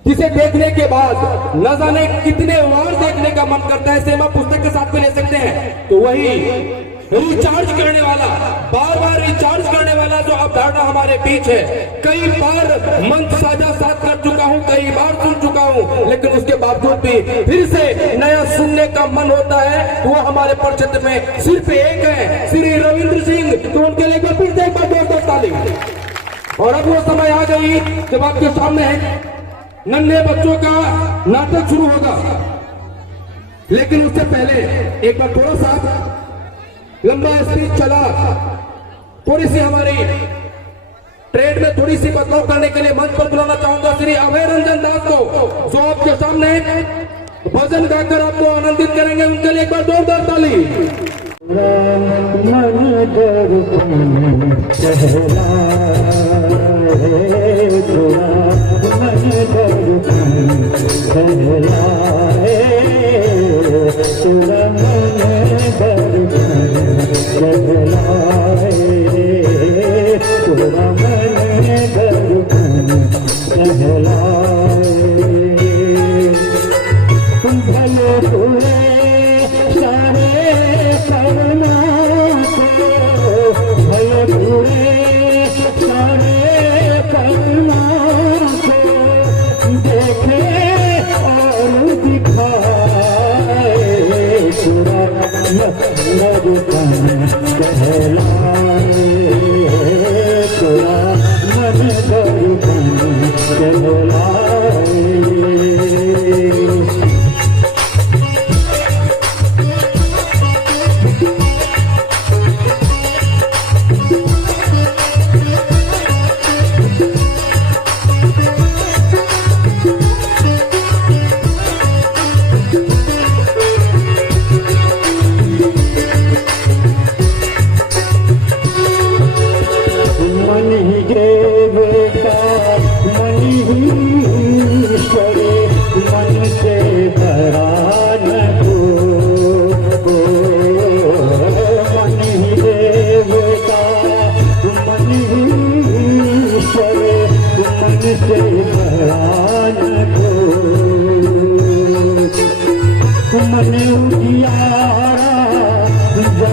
जिसे देखने के बाद न जाने कितने बार देखने का मन करता है। सिनेमा पुस्तक के साथ में ले सकते हैं। तो वही रिचार्ज करने वाला, बार बार रिचार्ज करने वाला जो अवधारणा हमारे बीच है, कई बार मंच साझा साथ कर चुका हूं, कई बार सुन चुका हूं, लेकिन उसके बावजूद भी फिर से नया सुनने का मन होता है। वो हमारे परिषद में सिर्फ एक है, श्री रविंद्र सिंह। तो उनके लिए फिर से एक बार जोरदार ताली। और अब वो समय आ गई जब आपके सामने नन्हे बच्चों का नाटक शुरू होगा, लेकिन उससे पहले एक बार थोड़ा सा लंबा स्पीच चला, थोड़ी सी हमारी ट्रेड में थोड़ी सी बदलाव करने के लिए मंच पर बुलाना चाहूंगा श्री अभय रंजन दास को, जो आपके सामने भजन गाकर आपको आनंदित करेंगे। उनके लिए एक बार जोरदार ताली।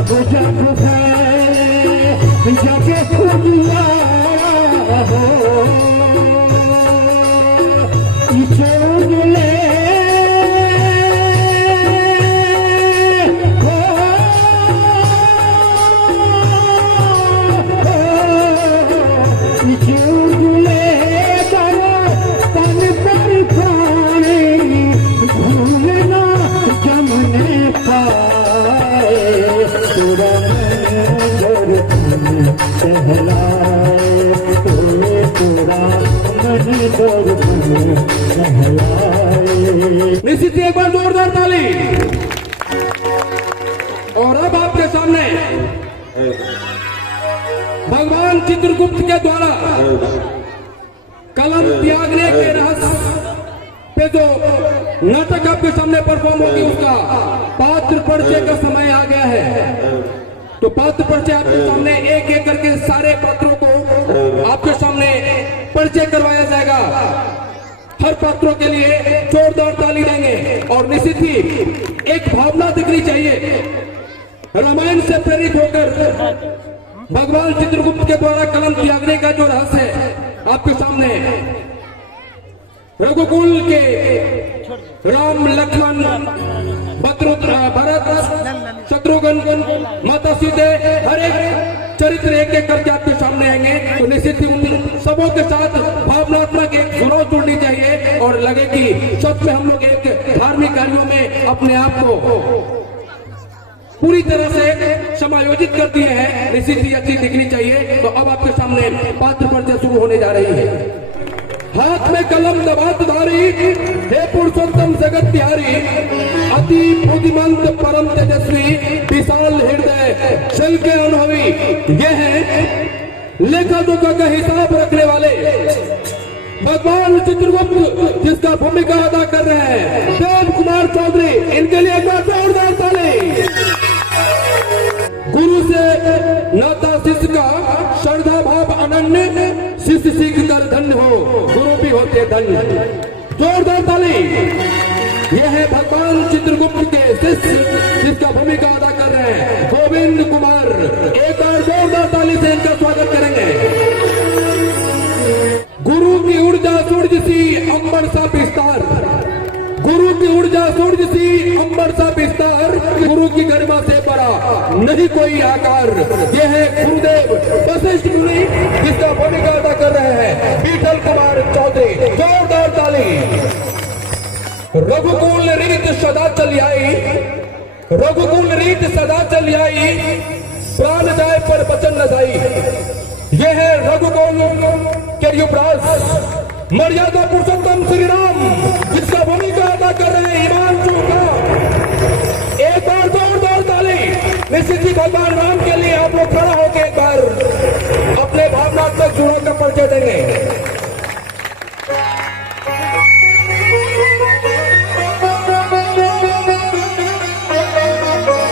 जब जब जगे खुदिया हो चोगले चोगले तन पर पानी भूलना जमने पाए पूरा सहलाए पूरा मन सहलाए। निश्चित एक बार जोरदार ताली। और अब आपके सामने भगवान चित्रगुप्त के द्वारा कलम त्यागने के रहस्य पे जो नाटक आपके सामने परफॉर्म होगी उसका पात्र परिचय का समय आ गया है। तो पात्र परिचय आपके सामने एक एक करके सारे पात्रों को आपके सामने परिचय करवाया जाएगा। हर पात्रों के लिए जोरदार ताली देंगे। और निश्चित ही एक भावना दिखनी चाहिए। रामायण से प्रेरित होकर भगवान चित्रगुप्त के द्वारा कलम त्यागने का जो रहस्य है आपके सामने रघुकुल के राम लक्ष्मण भरत शत्रुघ्न माता सीते हर एक चरित्र एक एक करके आपके सामने आएंगे। तो निश्चित ही उन सबों के साथ भावनात्मक एक जुड़ाव जुड़नी चाहिए और लगे कि सच में हम लोग एक धार्मिक कार्यों में अपने आप को पूरी तरह से समायोजित कर दिए हैं। निश्चित ही अच्छी दिखनी चाहिए। तो अब आपके सामने पात्र परिचय शुरू होने जा रही है। हाथ में कलम दबात धारी हे पुरुषोत्तम जगत बिहारी अति बुद्धिमंत परम तेजस्वी विशाल हृदय चल के अनुभवी ये है लेखा जोखा का हिसाब रखने वाले भगवान चित्रगुप्त जिसका भूमिका अदा कर रहे हैं देव कुमार चौधरी। इनके लिए एक बार जोरदार ताली। गुरु से नाता शिष्य का श्रद्धा भाव अनन्य शिष्य सीख कर धन्य हो गुरु भी होते धन्य। जोरदार ताली। यह है भगवान चित्रगुप्त के शिष्य जिसका भूमिका अदा कर रहे हैं गोविंद कुमार। एक बार जोरदार ताली से इनका स्वागत करेंगे। गुरु की ऊर्जा सूर्य सी अंबर सा विस्तार गुरु की ऊर्जा सूर्य सी अंबर सा विस्तार गुरु की गरिमा से बड़ा नहीं कोई आकार। यह है गुरुदेव वशिष्ठ मुनि जिसका भूमिका अदा कर रहे हैं विठल कुमार चौधरी। जोरदार ताली। रघुकुल रीत सदा चली आई रघुकुल रीत सदा चली आई प्राण जाए पर वचन न जाई। यह है रघुकुल के युवराज मर्यादा पुरुषोत्तम श्री राम जिसका भूमिका अदा कर रहे हैं हिमांशु का। एक बार जोरदार ताली। निश्चित ही भगवान राम के लिए आप लोग खड़ा होकर एक बार अपने भावनात्मक जुड़ाव का परिचय देंगे।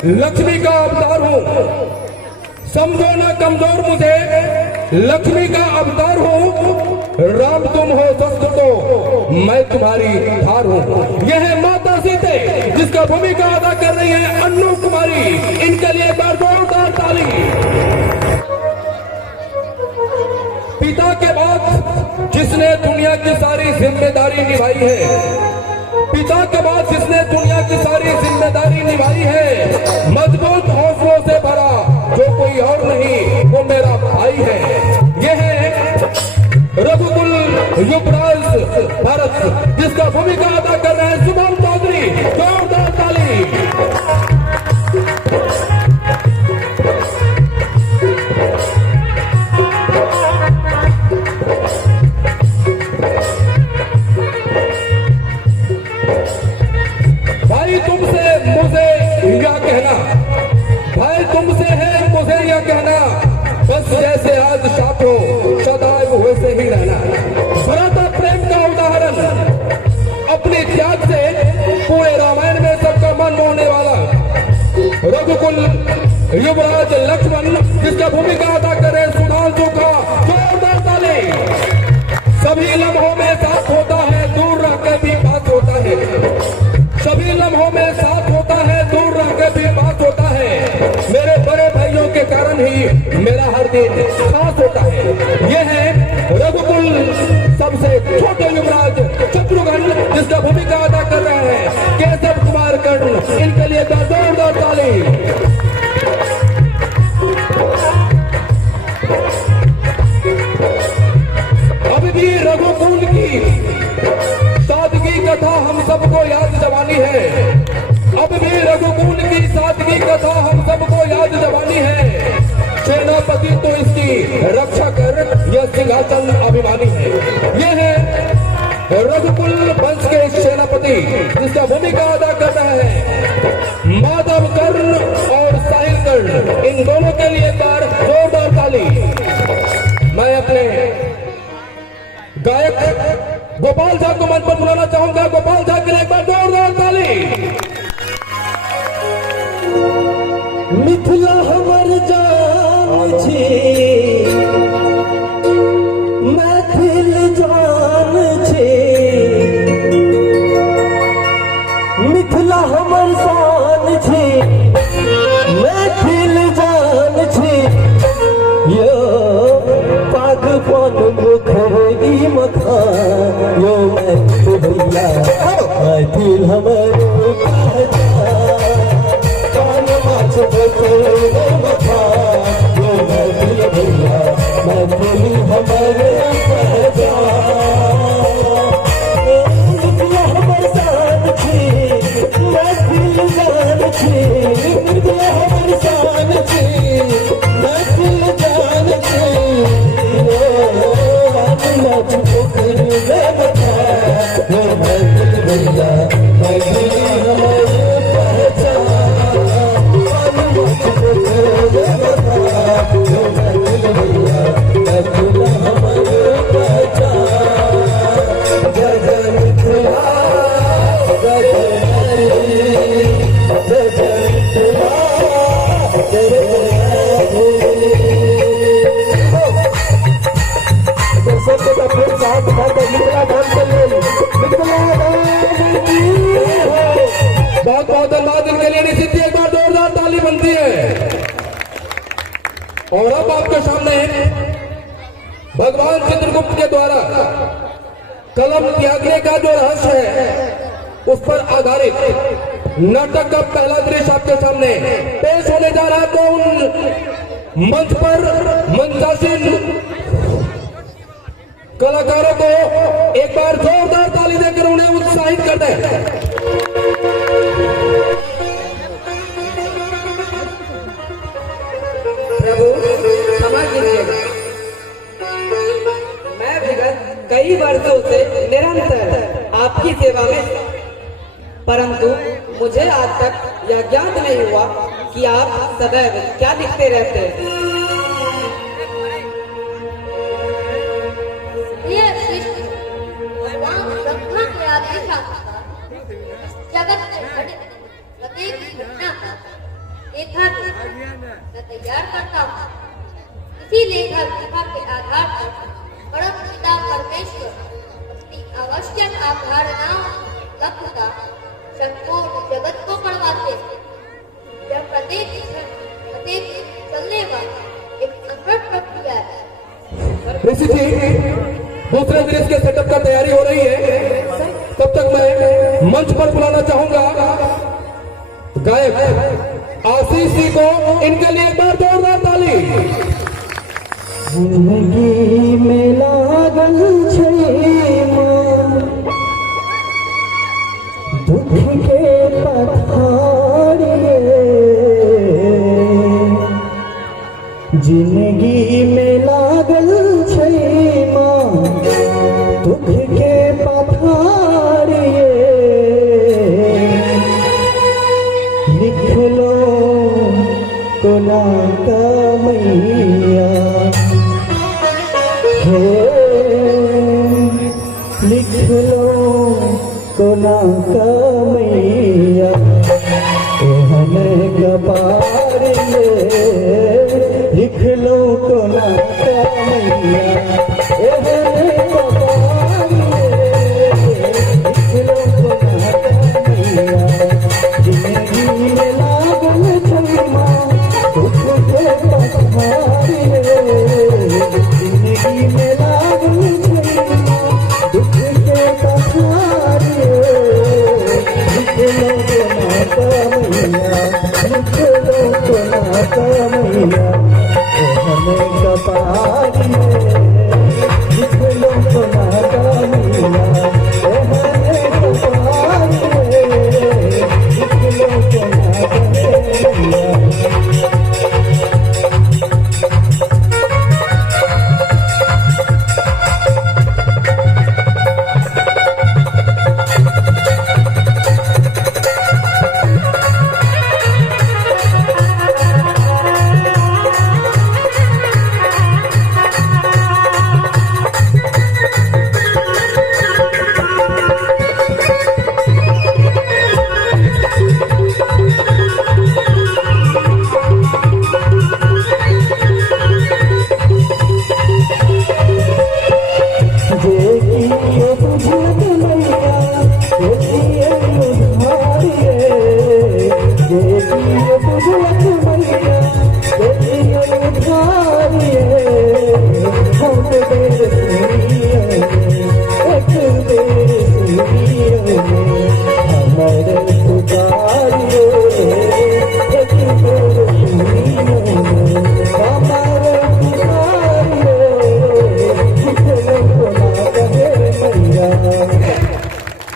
लक्ष्मी का अवतार हूं समझो ना कमजोर मुझे लक्ष्मी का अवतार हूं राम तुम हो शस्त्र तो मैं तुम्हारी धार हूं। यह है माता सीते जिसका भूमिका अदा कर रही है अन्नू कुमारी। इनके लिए एक बार जोरदार ताली। पिता के बाद जिसने दुनिया की सारी जिम्मेदारी निभाई है पिता के बाद जिसने दुनिया की सारी जिम्मेदारी निभाई है मजबूत हौसलों से भरा जो कोई और नहीं वो मेरा भाई है। यह है रघुकुल युवराज भारत जिसका भूमिका अदा कर रहे हैं शुभम चौधरी। जोरदार ताली। भाई तुमसे मुझे यह कहना भाई तुमसे है मुझे यह कहना बस जैसे आज साथ हो सदैव वैसे ही रहना। भरत प्रेम का उदाहरण अपने त्याग से पूरे रामायण में सबका मन मोहने वाला रघुकुल युवराज लक्ष्मण जिसका भूमिका अदा करे सुधांशु का। जोरदार ताली। सभी लम्हों में साथ होता है दूर रह के भी बात होता है सभी लम्हों में साथ होता है दूर रह के भी बात होता है। मेरे के कारण ही मेरा हर दिन खास होता है। ये है रघुकुल सबसे छोटे युवराज शत्रुघ्न, जिसका भूमिका अदा कर रहे हैं केशव कुमार कर्ण। इनके लिए जोरदार ताली। अभी भी रघुकुल की सादगी कथा हम सबको याद जवानी है। अब भी रघुकुल की सादगी कथा हम सबको याद जवानी है। सेनापति तो इसकी रक्षा कर यह सिंहासन अभिमानी है। यह है रघुकुल वंश के सेनापति, जिसका भूमिका अदा कर रहे हैं माधव कर्ण और साहिल कर्ण। इन दोनों के लिए एक बार जोरदार ताली। मैं अपने गायक गोपाल झा को मंच पर बुलाना चाहूंगा। गोपाल झा के लिए एक बार जोरदार ताली। मिथिला हमर जान छी, मैथिल जान छी, मिथिला हमर शान छी, मैथिल जान छी। यो पागपन मुखरी मखान, यो मैथिल भैया मैथिल हमर बहुत बहुत धन्यवाद इनके लिए। निश्चित एक बार जोरदार ताली बनती है। और अब आपके सामने भगवान चित्रगुप्त के द्वारा कलम त्यागने का जो रहस्य है उस पर आधारित नाटक का पहला दृश्य आपके सामने पेश होने जा रहा है। तो उन मंच पर मंचासीन कलाकारों को एक बार जोरदार ताली देकर उन्हें उत्साहित कर दें। प्रभु क्षमा कीजिएगा, मैं विगत कई वर्षों से निरंतर आपकी सेवा में, परंतु मुझे आज तक यह ज्ञात नहीं हुआ कि आप सदैव क्या लिखते रहते हैं। जगत में घटित प्रत्येक घटना का लेखा मैं तैयार करता हूँ। इसी लेखा के आधार पर परम पिता परमेश्वर अपनी आवश्यक अवधारणाओं लक्ष्यता संपूर्ण जगत को पढ़वाते हैं। यह प्रत्येक चलने वाला एक संकट प्रक्रिया है। ऋषि जी, दूसरे दृश्य के सेटअप का तैयारी हो रही है। तब तक मैं मंच पर बुलाना चाहूंगा गायक आशीष जी को। इनके लिए एक बार जोरदार ताली। जिंदगी में लागल छै माँ, दुख के पथारिए, जिंदगी में लागल छै माँ, दुख के पथारिए। लिख लो तो ना कमैया, लिख लो तो ना कमैया, एहन कपार लिख लो तो ना कमैया, एहन कपार लिख लो तो ना कमैया। जिंदगी में लागल छै माँ, दुख के तो नाता मैया हमें कपारी लिख लो तो नाता मैया हमें कपारी लिख लो तो नाता मैया।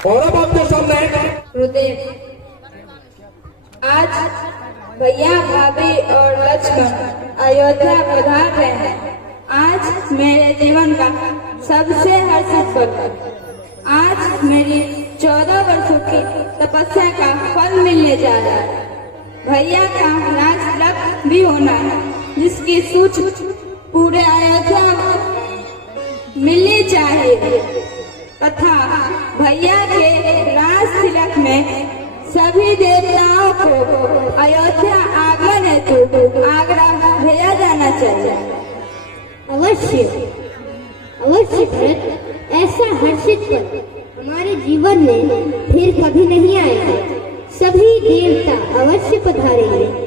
और अब आपके सामने गुरुदेव, आज भैया भाभी और लक्ष्मण अयोध्या पधार रहे हैं। आज मेरे जीवन का सबसे हर्षित पल, आज मेरी 14 वर्षों की तपस्या का फल मिलने जा रहा है। भैया का राज तिलक भी होना है, जिसकी सूचना पूरे अयोध्या में मिलनी चाहिए तथा भैया के राज तिलक में सभी देवताओं को अयोध्या आगमन हेतु आगरा भेजा जाना चाहिए। अवश्य अवश्य भरत, ऐसा हर्षित पल हमारे जीवन में फिर कभी नहीं आएगा। सभी देवता अवश्य पधारेंगे।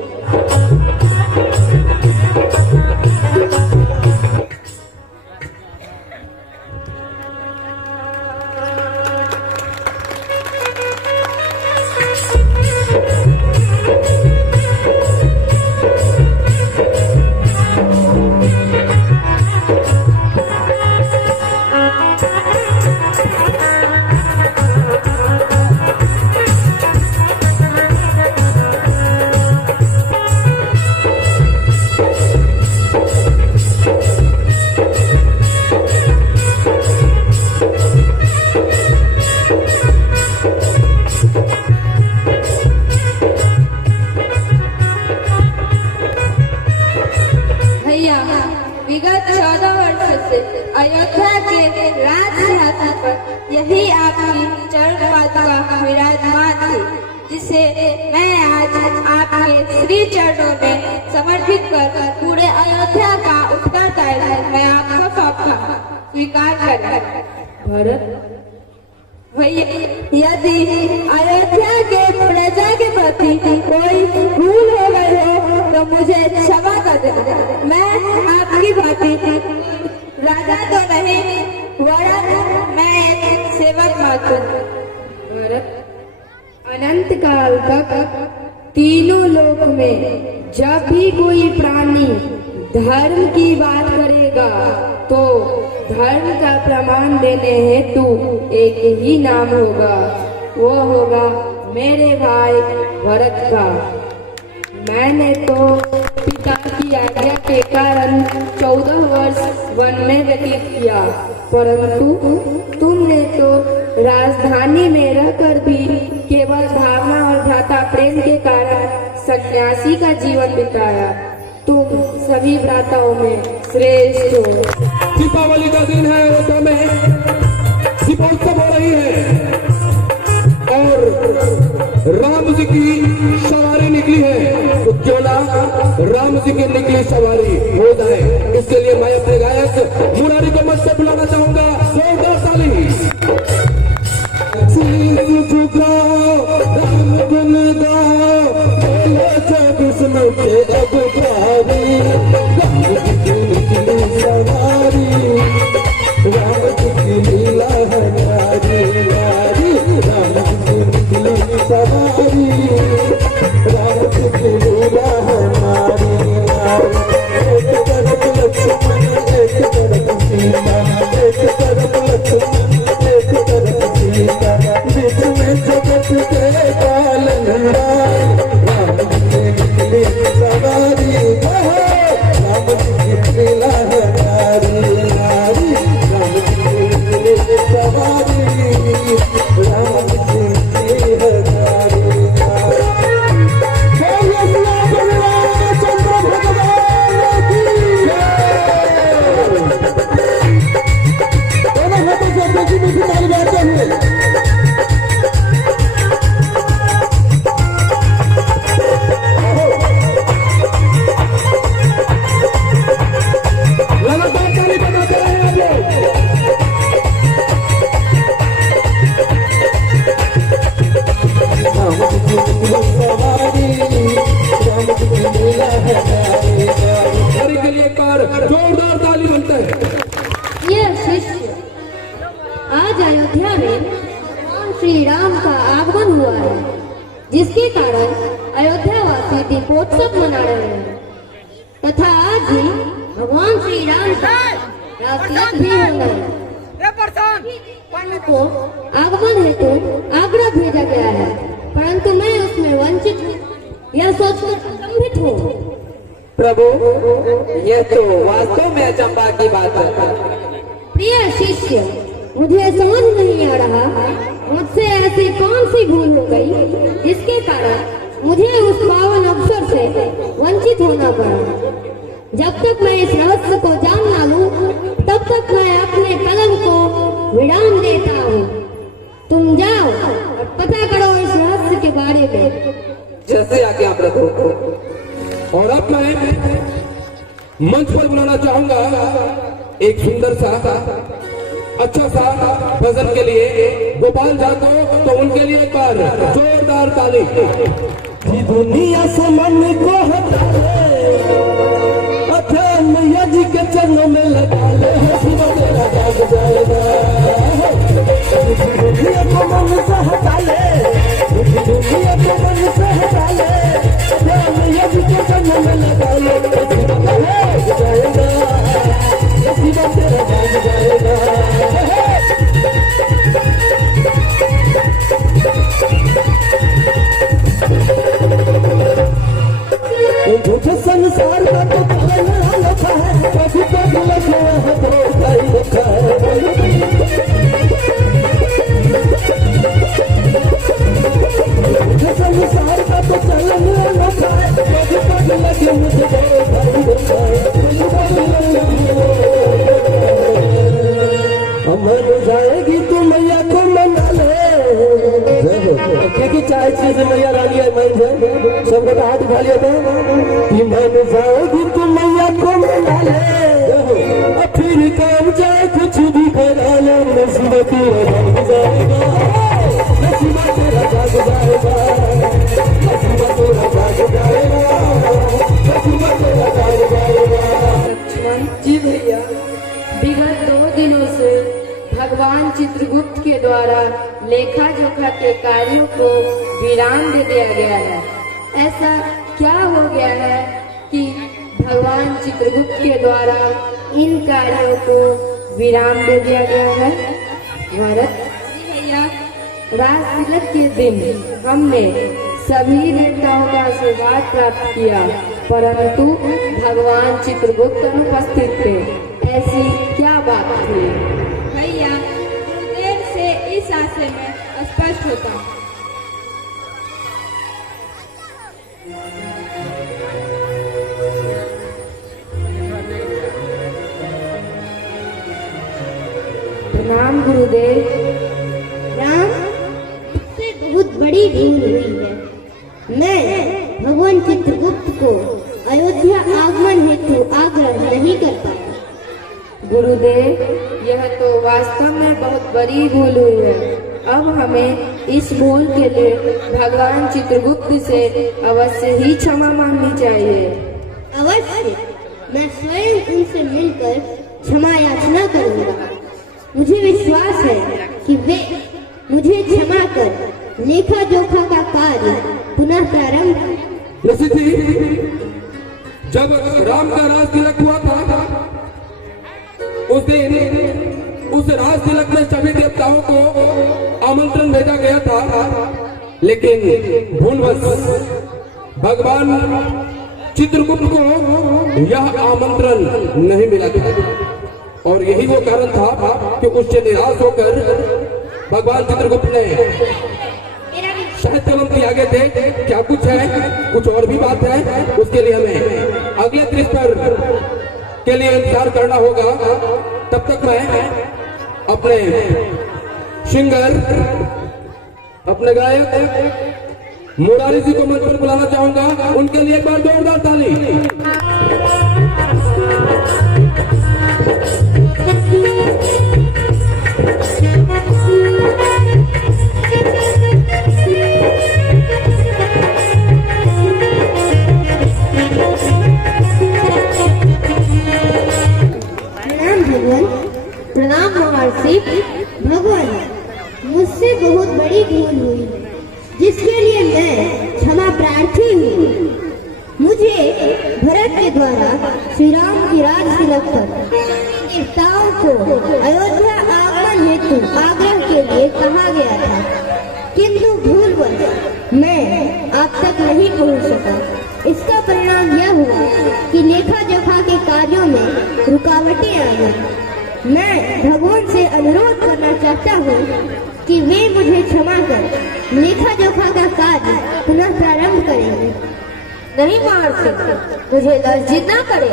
विगत 14 वर्षों से अयोध्या के राज सिंहासन पर यही आपकी चरण पादुका विराजमान थी, जिसे मैं आज आपके श्री चरणों में समर्पित कर पूरे अयोध्या का उत्तरदायित्व मैं आपको सौंपता हूँ। स्वीकार करें। भरत, भैया, यदि अयोध्या के प्रजा के प्रति कोई भूल हो गई हो तो मुझे क्षमा कर देना। मैं आपकी भांति राजा तो नहीं, वरन मैं एक सेवक मात्र। भरत, अनंत काल तक तीनों लोक में जब भी कोई प्राणी धर्म की बात करेगा तो धर्म का प्रमाण देने हेतु एक ही नाम होगा, वो होगा मेरे भाई भरत का। मैंने तो पिता की आज्ञा के कारण 14 वर्ष वन में व्यतीत किया, परंतु तुमने तो राजधानी में रहकर भी केवल भावना और भ्राता प्रेम के कारण सन्यासी का जीवन बिताया। तुम सभी भ्राताओं में श्रेष्ठ हो। दीपावली का दिन है, अयोध्या में दीपोत्सव हो रही है और राम जी की सवारी निकली है, तो क्यों ना राम जी की निकली सवारी हो जाए। इसके लिए मैं अपने गायक मुरारी को मंच से बुलाना चाहूंगा। जोरदार ताली। सवारी राम की लीला और इनके लिए एक बार जोरदार ताली बनता है। यह शिष्य, आज अयोध्या में भगवान श्री राम का आगमन हुआ है, जिसके कारण अयोध्यावासी दीपोत्सव मना रहे हैं तथा आज ही भगवान श्री राम का राजतिलक भी होना है। को आगमन हेतु आगरा भेजा गया है, परंतु मैं उसमें वंचित यह सोचकर स्तंभित हूँ। प्रभु, यह तो वास्तव में अचंभा की बात है। प्रिय शिष्य, मुझे समझ नहीं आ रहा मुझसे ऐसी कौन सी भूल हो गई जिसके कारण मुझे उस पावन अवसर से वंचित होना पड़ा। जब तक मैं इस रहस्य को जान ना लूं, तब तक मैं अपने कलम को विराम देता हूँ। तुम जाओ और पता करो इस रहस्य के बारे में। जैसे आज्ञा प्रभु। और अब मैं मंच पर बुलाना चाहूंगा एक सुंदर सा अच्छा सा भजन के लिए गोपाल जादव, तो उनके लिए एक बार जोरदार ताली। दुनिया से मन को हटा ले, अच्छा मैया जी के चरणों में लगा ले, शिव तेरा जाग जाएगा। दुनिया को मन से हटा ले, दुनिया को मन से हटा ले, अच्छा मैया जी के चरणों में लगा ले, शिव तेरा जाग जाएगा, शिव तेरा जाग जाएगा। झूठे संसार का तो चलना लखा है, कभी कभी लखा है तो कई रखा है। झूठे संसार का तो चलना लखा है, कभी कभी लगे मुझे कई रखा है। अमर जाएगी तो मैया को मना ले, क्योंकि चाहे चीज मैया रानी है मैं सबको तो हाथ उठा लिया था कि मन जाओगी तो मैया को मना ले, फिर काम चाहे कुछ भी करा ले, नसीब तेरा जाग जाएगा, नसीब तेरा जाग जाएगा, नसीब तेरा जाग जाएगा, नसीब तेरा जाग जाएगा। जी भैया, विगत 2 दिनों से भगवान चित्रगुप्त के द्वारा लेखा जोखा के कार्यों को विराम दे दिया गया है। ऐसा क्या हो गया है कि भगवान चित्रगुप्त के द्वारा इन कार्यों को विराम दे दिया गया है? भरत भैया, राजतिलक के दिन हमने सभी देवताओं का आशीर्वाद प्राप्त किया, परंतु भगवान चित्रगुप्त अनुपस्थित थे। ऐसी क्या बात थी? भैया, गुरुदेव से इस आशय में स्पष्ट होता है। प्रणाम गुरुदेव। राम, इससे बहुत बड़ी भूल हुई है। मैं भगवान चित्रगुप्त को अयोध्या आगमन हेतु आग्रह नहीं कर पाया। गुरुदेव, यह तो वास्तव में बहुत बड़ी भूल हुई है। अब हमें इस भूल के लिए भगवान चित्रगुप्त से अवश्य ही क्षमा मांगनी चाहिए। अवश्य, मैं स्वयं उनसे मिलकर क्षमा याचना करूंगा। मुझे विश्वास है कि वे मुझे क्षमा कर लेखा जोखा का कार्य पुनः प्रारंभ। लसिथी, जब राम का राज तिलक हुआ था उस दिन उस राज तिलक में सभी देवताओं को आमंत्रण भेजा गया था, लेकिन भूलवश भगवान चित्रगुप्त को यह आमंत्रण नहीं मिला था। और यही वो कारण था कि उससे निराश होकर भगवान चित्रगुप्त ने शायद कलम के आगे थे, क्या कुछ है, कुछ और भी बात है, उसके लिए हमें अगले दृश्य पर के लिए इंतजार करना होगा। तब तक मैं अपने सिंगर, अपने गायक मुरारी जी को मंच पर बुलाना चाहूंगा। उनके लिए एक बार जोरदार ताली। भरत के द्वारा श्री राम की राज तिलक पर देवताओं को अयोध्या आगमन हेतु आग्रह के लिए कहा गया था, किंतु भूलवश मैं आप तक नहीं पहुंच सका। इसका परिणाम यह हुआ कि लेखा जोखा के कार्यों में रुकावटें आई। मैं भगवान से अनुरोध करना चाहता हूँ कि वे मुझे क्षमा कर लेखा जोखा का कार्य पुनः प्रारंभ करेंगे। नहीं महर्षि, मुझे लज्जित न करे।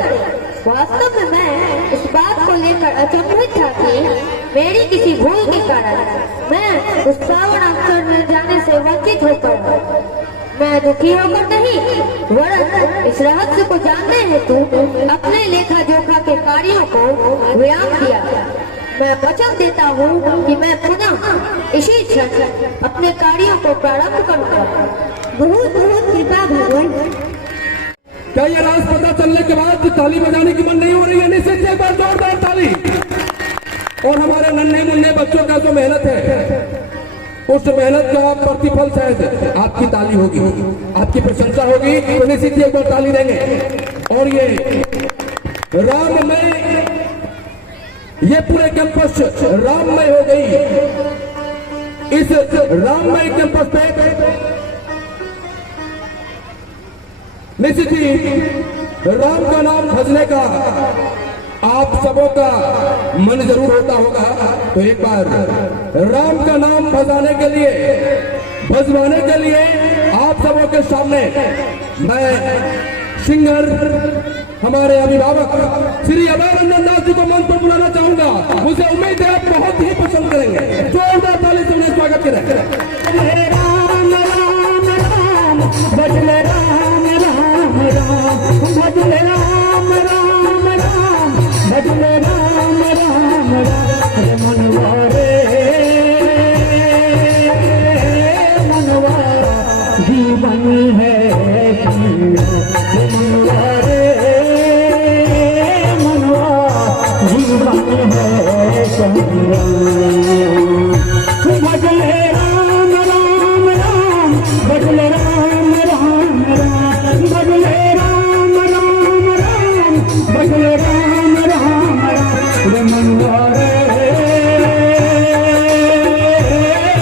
वास्तव में मैं इस बात को लेकर अचंभित था कि मेरी किसी भूल के कारण मैं उस पावन अवसर में जाने से वंचित हो पड़ा। मैं दुखी होकर नहीं, वरन इस रहस्य को जानने हेतु अपने लेखा जोखा के कार्यों को विराम दिया। मैं वचन देता हूँ कि मैं पुनः इसी क्षण अपने कार्यों को प्रारंभ करूँगा। बहुत बहुत कृपा भगवान। क्या ये राज पता चलने के बाद ताली बजाने की मन नहीं हो रही है? निश्चित एक बार जोरदार ताली। और हमारे नन्हे मुन्ने बच्चों का जो मेहनत है, उस मेहनत का प्रतिफल शायद आपकी ताली होगी, आपकी प्रशंसा होगी, तो निश्चित एक बार ताली देंगे। और ये राममय, ये पूरे कैंपस राममय हो गई। इस राममय कैंपस पे निश्चित ही राम का नाम भजने का आप सबों का मन जरूर होता होगा। तो एक बार राम का नाम भजाने के लिए, भजवाने के लिए आप सबों के सामने मैं सिंगर, हमारे अभिभावक श्री अभय रंजन दास जी को मंच पर बुलाना चाहूंगा। मुझे उम्मीद है आप बहुत ही पसंद करेंगे। जोरदार ताली से उन्हें स्वागत करें। राम राम राम भजले राम राम राम भजले राम राम राम भजले राम राम राम मनवा रे मनवा जीवन है मनवा रे मनवा जीवन है भजले राम राम राम भजले राम राम राम भजले राम राम राम भजले राम राम राम मनवा रे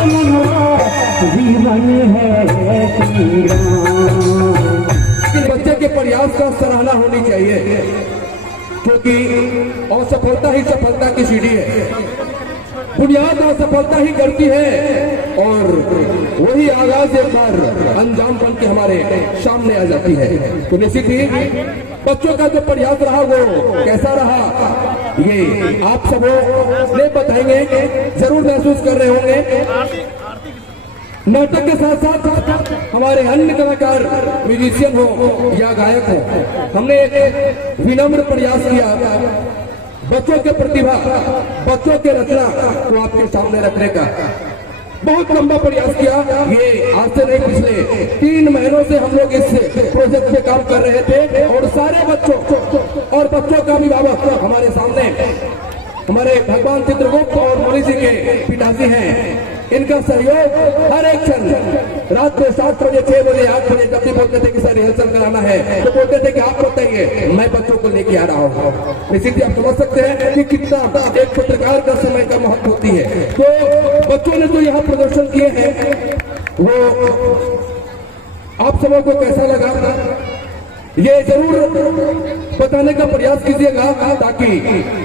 मनवा जीवन है बच्चे के प्रयास का सराहना होनी चाहिए, क्योंकि असफलता ही सफलता की सीढ़ी है। बुनियाद असफलता ही करती है और वही आगाज एक बार अंजाम बन के हमारे सामने आ जाती है। तो निश्चित ही बच्चों का जो प्रयास रहा वो कैसा रहा, ये आप सब ने बताएंगे, जरूर महसूस कर रहे होंगे। नाटक के साथ साथ हमारे अन्य कलाकार, म्यूजिशियन हो या गायक हो, हमने एक विनम्र प्रयास किया बच्चों के प्रतिभा, बच्चों के रचना को आपके सामने रखने का। बहुत लंबा प्रयास किया। ये आज से नहीं, पिछले 3 महीनों से हम लोग इस प्रोजेक्ट पे काम कर रहे थे और सारे बच्चों और बच्चों का अभिभावक हमारे सामने, हमारे भगवान चित्रगुप्त और मणि जी के पिताजी हैं। इनका सहयोग हर एक क्षण, रात को 7 बजे 6 बजे 8 बजे जब भी बोलते थे कि सर रिहर्सल कराना है, तो बोलते थे कि आप बताइए, मैं बच्चों को लेके आ रहा हूँ। इसीलिए आप समझ सकते हैं कि कितना एक पत्रकार का समय का महत्व होती है। तो बच्चों ने जो यहाँ प्रदर्शन किए हैं वो आप सबों को कैसा लगा, ये जरूर बताने का प्रयास कीजिएगा, ताकि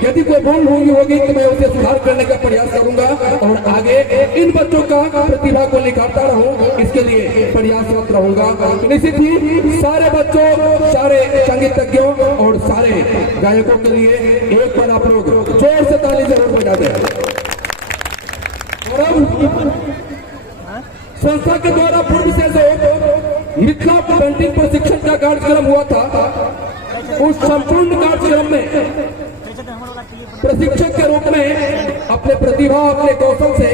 यदि कोई भूल हुई होगी तो मैं उसे सुधार करने का प्रयास करूंगा और आगे इन बच्चों का प्रतिभा को निखारता रहूं, इसके लिए प्रयासरत रहूंगा। निश्चित ही सारे बच्चों, सारे संगीतज्ञों और सारे गायकों के लिए एक बार आप लोग जोर से ताली जरूर बजा दें। संस्था के द्वारा पूर्व से मिथिला पेंटिंग प्रशिक्षण का कार्यक्रम हुआ था। उस संपूर्ण कार्यक्रम में प्रशिक्षक के रूप में अपने प्रतिभा, अपने कौशल से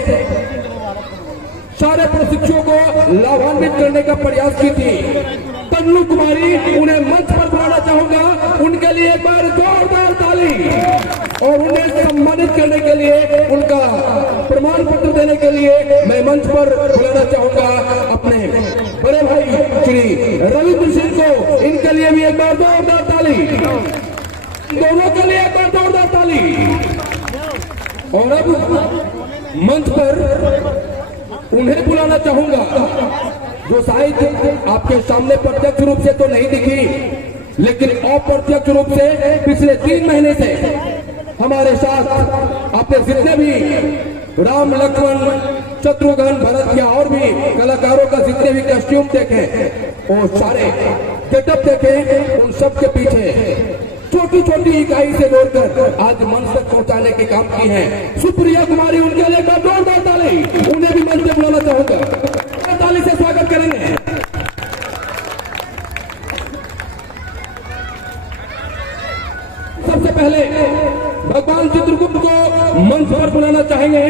सारे प्रशिक्षुओं को लाभान्वित करने का प्रयास की थी तन्नू कुमारी। उन्हें मंच पर बुलाना चाहूंगा, उनके लिए एक बार जोरदार ताली। और उन्हें सम्मानित करने के लिए, उनका प्रमाण पत्र देने के लिए मैं मंच पर बुलाना चाहूंगा अपने बड़े भाई श्री रविंद्र सिंह को। इनके लिए भी एक बार जोरदार ताली, दोनों के लिए एक बार जोरदार ताली। और अब मंच पर उन्हें बुलाना चाहूंगा जो शायद आपके सामने प्रत्यक्ष रूप से तो नहीं दिखी, लेकिन अप्रत्यक्ष रूप से पिछले 3 महीने से हमारे साथ आपने जितने भी राम लक्ष्मण शत्रुघ्न भरत या और भी कलाकारों का जितने भी कॉस्ट्यूम देखे, वो सारे गेटअप देखे, उन सब के पीछे छोटी छोटी इकाई से जोड़कर आज मंच तक पहुंचाने के काम की है सुप्रिया कुमारी। उनके लिए जोरदार ताली, उन्हें भी मंच पे बुलाना चाहूंगा, ताली से स्वागत करेंगे। सबसे पहले भगवान चित्रगुप्त को मंच पर बुलाना चाहेंगे,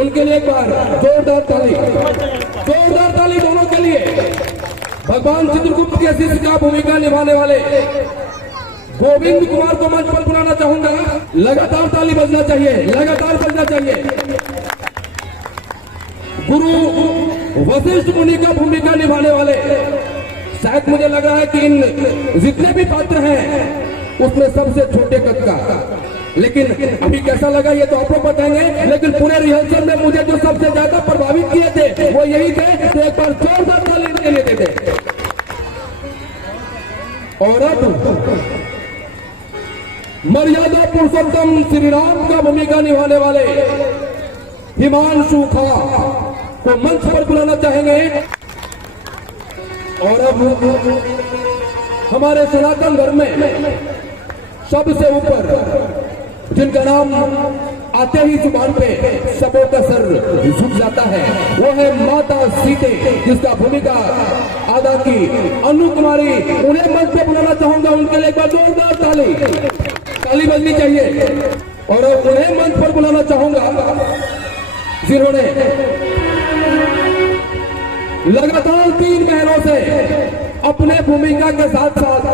उनके लिए एक बार जोरदार ताली, जोरदार ताली दोनों के लिए। भगवान चित्रगुप्त के शिष्य का भूमिका निभाने वाले गोविंद कुमार को मंच पर बुलाना चाहूंगा। लगातार ताली बजना चाहिए, लगातार बजना चाहिए। गुरु वशिष्ठ मुनि का भूमिका निभाने वाले, शायद मुझे लग रहा है कि इन जितने भी पात्र हैं उसमें सबसे छोटे कद का, लेकिन अभी कैसा लगा ये तो आप लोग बताएंगे। लेकिन पूरे रिहर्सल में मुझे जो सबसे ज्यादा प्रभावित किए थे वो यही थे, तो एक बार जोरदार ताली इनके लिए देते। और अब मर्यादा पुरुषोत्तम श्री राम का भूमिका निभाने वाले हिमांशु खा को मंच पर बुलाना चाहेंगे। और अब हमारे सनातन धर्म में सबसे ऊपर जिनका नाम आते ही जुबान पे सबों का सर झुक जाता है, वो है माता सीते, जिसका भूमिका अदा की अनु कुमारी। उन्हें मंच पे बुलाना चाहूंगा, उनके लिए एक बार जोरदार ताली, ताली बजनी चाहिए। और उन्हें मंच पर बुलाना चाहूंगा जिन्होंने लगातार 3 महीनों से अपने भूमिका के साथ साथ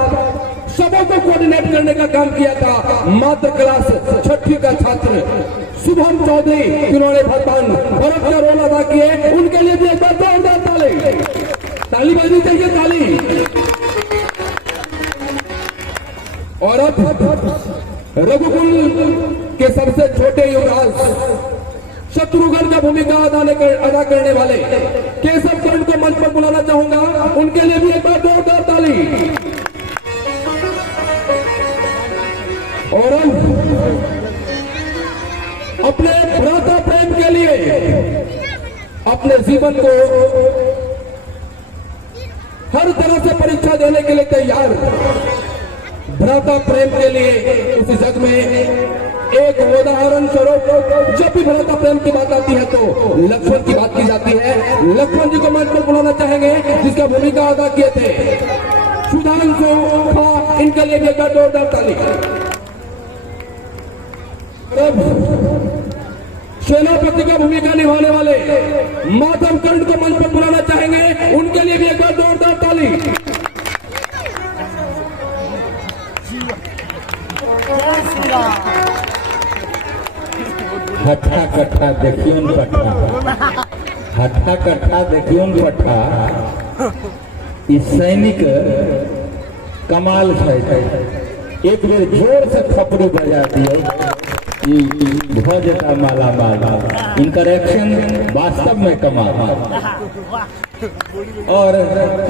सबों को कोऑर्डिनेट करने का काम किया था। मात्र क्लास 6वीं का छात्र शुभम चौधरी, जिन्होंने भगवान भरत का रोल अदा किए, उनके लिए भी एक बार जोरदार ताली, ताली बजनी चाहिए, ताली। और अब रघुकुल के सबसे छोटे युवराज शत्रुघ्न का भूमिका अदा करने वाले केशव कर्ण को मंच पर बुलाना चाहूंगा, उनके लिए भी एक बार जोरदार ताली। और अपने भ्राता प्रेम के लिए अपने जीवन को हर तरह से परीक्षा देने के लिए तैयार, भ्राता प्रेम के लिए उस जग में एक उदाहरण स्वरूप जब भी भ्राता प्रेम की बात आती है तो लक्ष्मण की बात की जाती है। लक्ष्मण जी को मंच पर बुलाना चाहेंगे, जिसका भूमिका अदा किए थे सुधांशु खा, इनके लिए भी एक बार जोरदार ताली। सेनापति का भूमिका निभाने वाले माधव कर्ण को मंच पर बुलाना चाहेंगे, उनके लिए भी एक बार जोरदार ताली। हठा कट्ठा देखियोन पट्ठा, हठा कट्ठा देखियोन पट्ठा, ई सैनिक कमाल है। एक बेर जोर से थपड़ी बजा दियो, ध्वज का माला माला, इनका एक्शन वास्तव में कमाल। और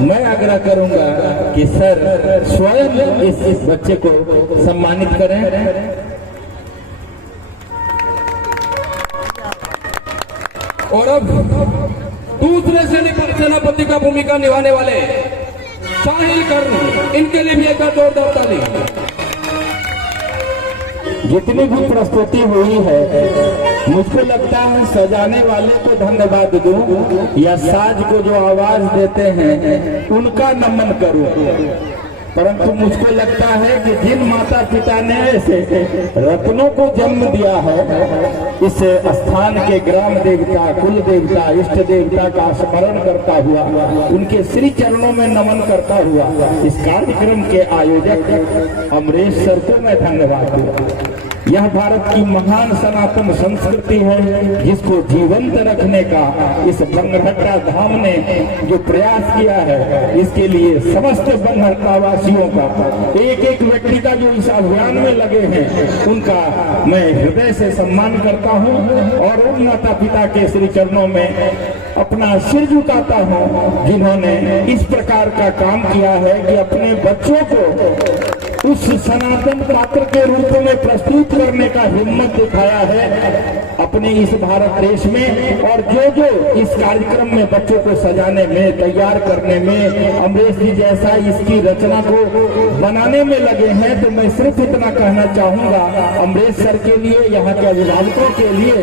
मैं आग्रह करूंगा कि सर स्वयं इस बच्चे को सम्मानित करें। और अब दूसरे सेनापति का भूमिका निभाने वाले साहिल कर्ण, इनके लिए भी एक बार जोरदार ताली। जितनी भी प्रस्तुति हुई है, मुझको लगता है सजाने वाले को धन्यवाद दूं या साज को जो आवाज देते हैं उनका नमन करूं, परंतु मुझको लगता है कि जिन माता पिता ने ऐसे रत्नों को जन्म दिया है, इस स्थान के ग्राम देवता, कुल देवता, इष्ट देवता का स्मरण करता हुआ, उनके श्री चरणों में नमन करता हुआ इस कार्यक्रम के आयोजक अमरेश सर को मैं धन्यवाद दूं। यह भारत की महान सनातन संस्कृति है जिसको जीवंत रखने का इस बंगरहट्टा धाम ने जो प्रयास किया है, इसके लिए समस्त बंगरहट्टा वासियों का, एक एक व्यक्ति का जो इस अभियान में लगे हैं, उनका मैं हृदय से सम्मान करता हूं और उन माता पिता के श्री चरणों में अपना सिर झुकाता हूं जिन्होंने इस प्रकार का काम किया है कि अपने बच्चों को उस सनातन पात्र के रूप में प्रस्तुत करने का हिम्मत दिखाया है अपने इस भारत देश में। और जो जो इस कार्यक्रम में बच्चों को सजाने में, तैयार करने में, अमरेश जी जैसा इसकी रचना को बनाने में लगे हैं, तो मैं सिर्फ इतना कहना चाहूंगा अमरेश सर के लिए, यहाँ के अभिभावकों के लिए,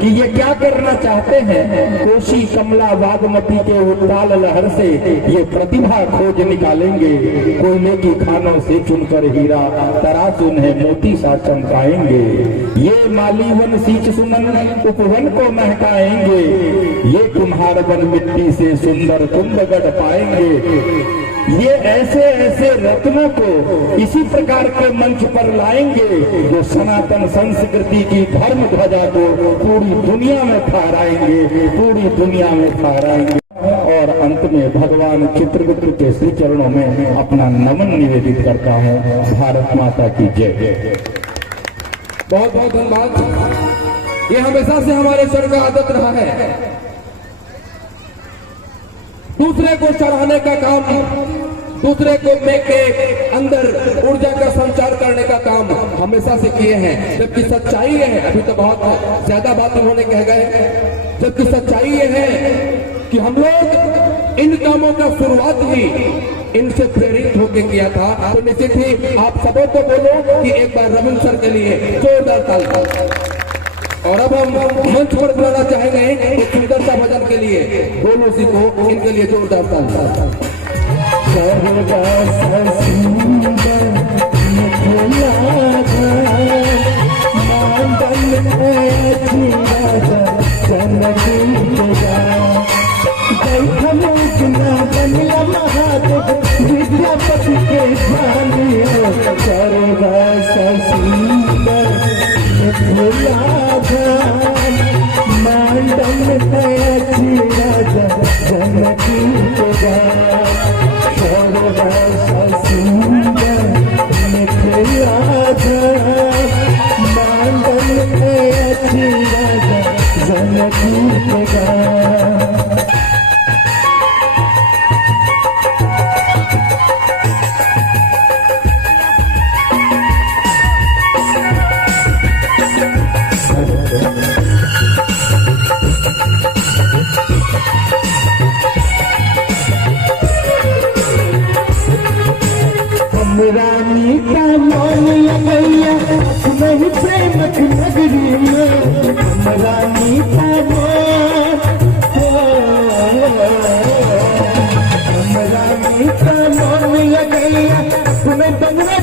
कि ये क्या करना चाहते हैं। कोसी कमला बागमती के उताल लहर से ये प्रतिभा खोज निकालेंगे, कोयले की खानों से चुनकर हीरा तराश उन्हें मोती सा चमकाएंगे। ये मालीवन सींच सुमन उपवन को महकाएंगे, ये कुम्हार बन मिट्टी से सुंदर कुंभगढ़ पाएंगे। ये ऐसे ऐसे रत्नों को इसी प्रकार के मंच पर लाएंगे जो सनातन संस्कृति की धर्म ध्वजा को पूरी दुनिया में फहराएंगे, पूरी दुनिया में फहराएंगे। और अंत में भगवान चित्रगुप्त के श्री चरणों में अपना नमन निवेदित करता हूँ। भारत माता की जय। बहुत बहुत धन्यवाद। ये हमेशा से हमारे सर का आदत रहा है, दूसरे को सराहने का काम, दूसरे को के अंदर ऊर्जा का संचार करने का काम हमेशा से किए हैं। जबकि सच्चाई ये है, अभी तो बहुत ज्यादा बात उन्होंने कह गए, जबकि सच्चाई ये है कि हम लोग इन कामों का शुरुआत ही इनसे प्रेरित होकर किया था। तो निश्चित ही आप सबों को बोलो कि एक बार रविंद्र सर के लिए जोरदार ताली। और अब हम मंच पर बुलाना चाहेंगे एक सुंदर सा भजन के लिए दोनों सी को, इनके लिए जोरदार ताली। विद्यापति के मांडन जनकी रानी का मान लगैया नहीं प्रेम की नगरी में, रानी का मान रानी का मान लगैया तुम्हें बंगला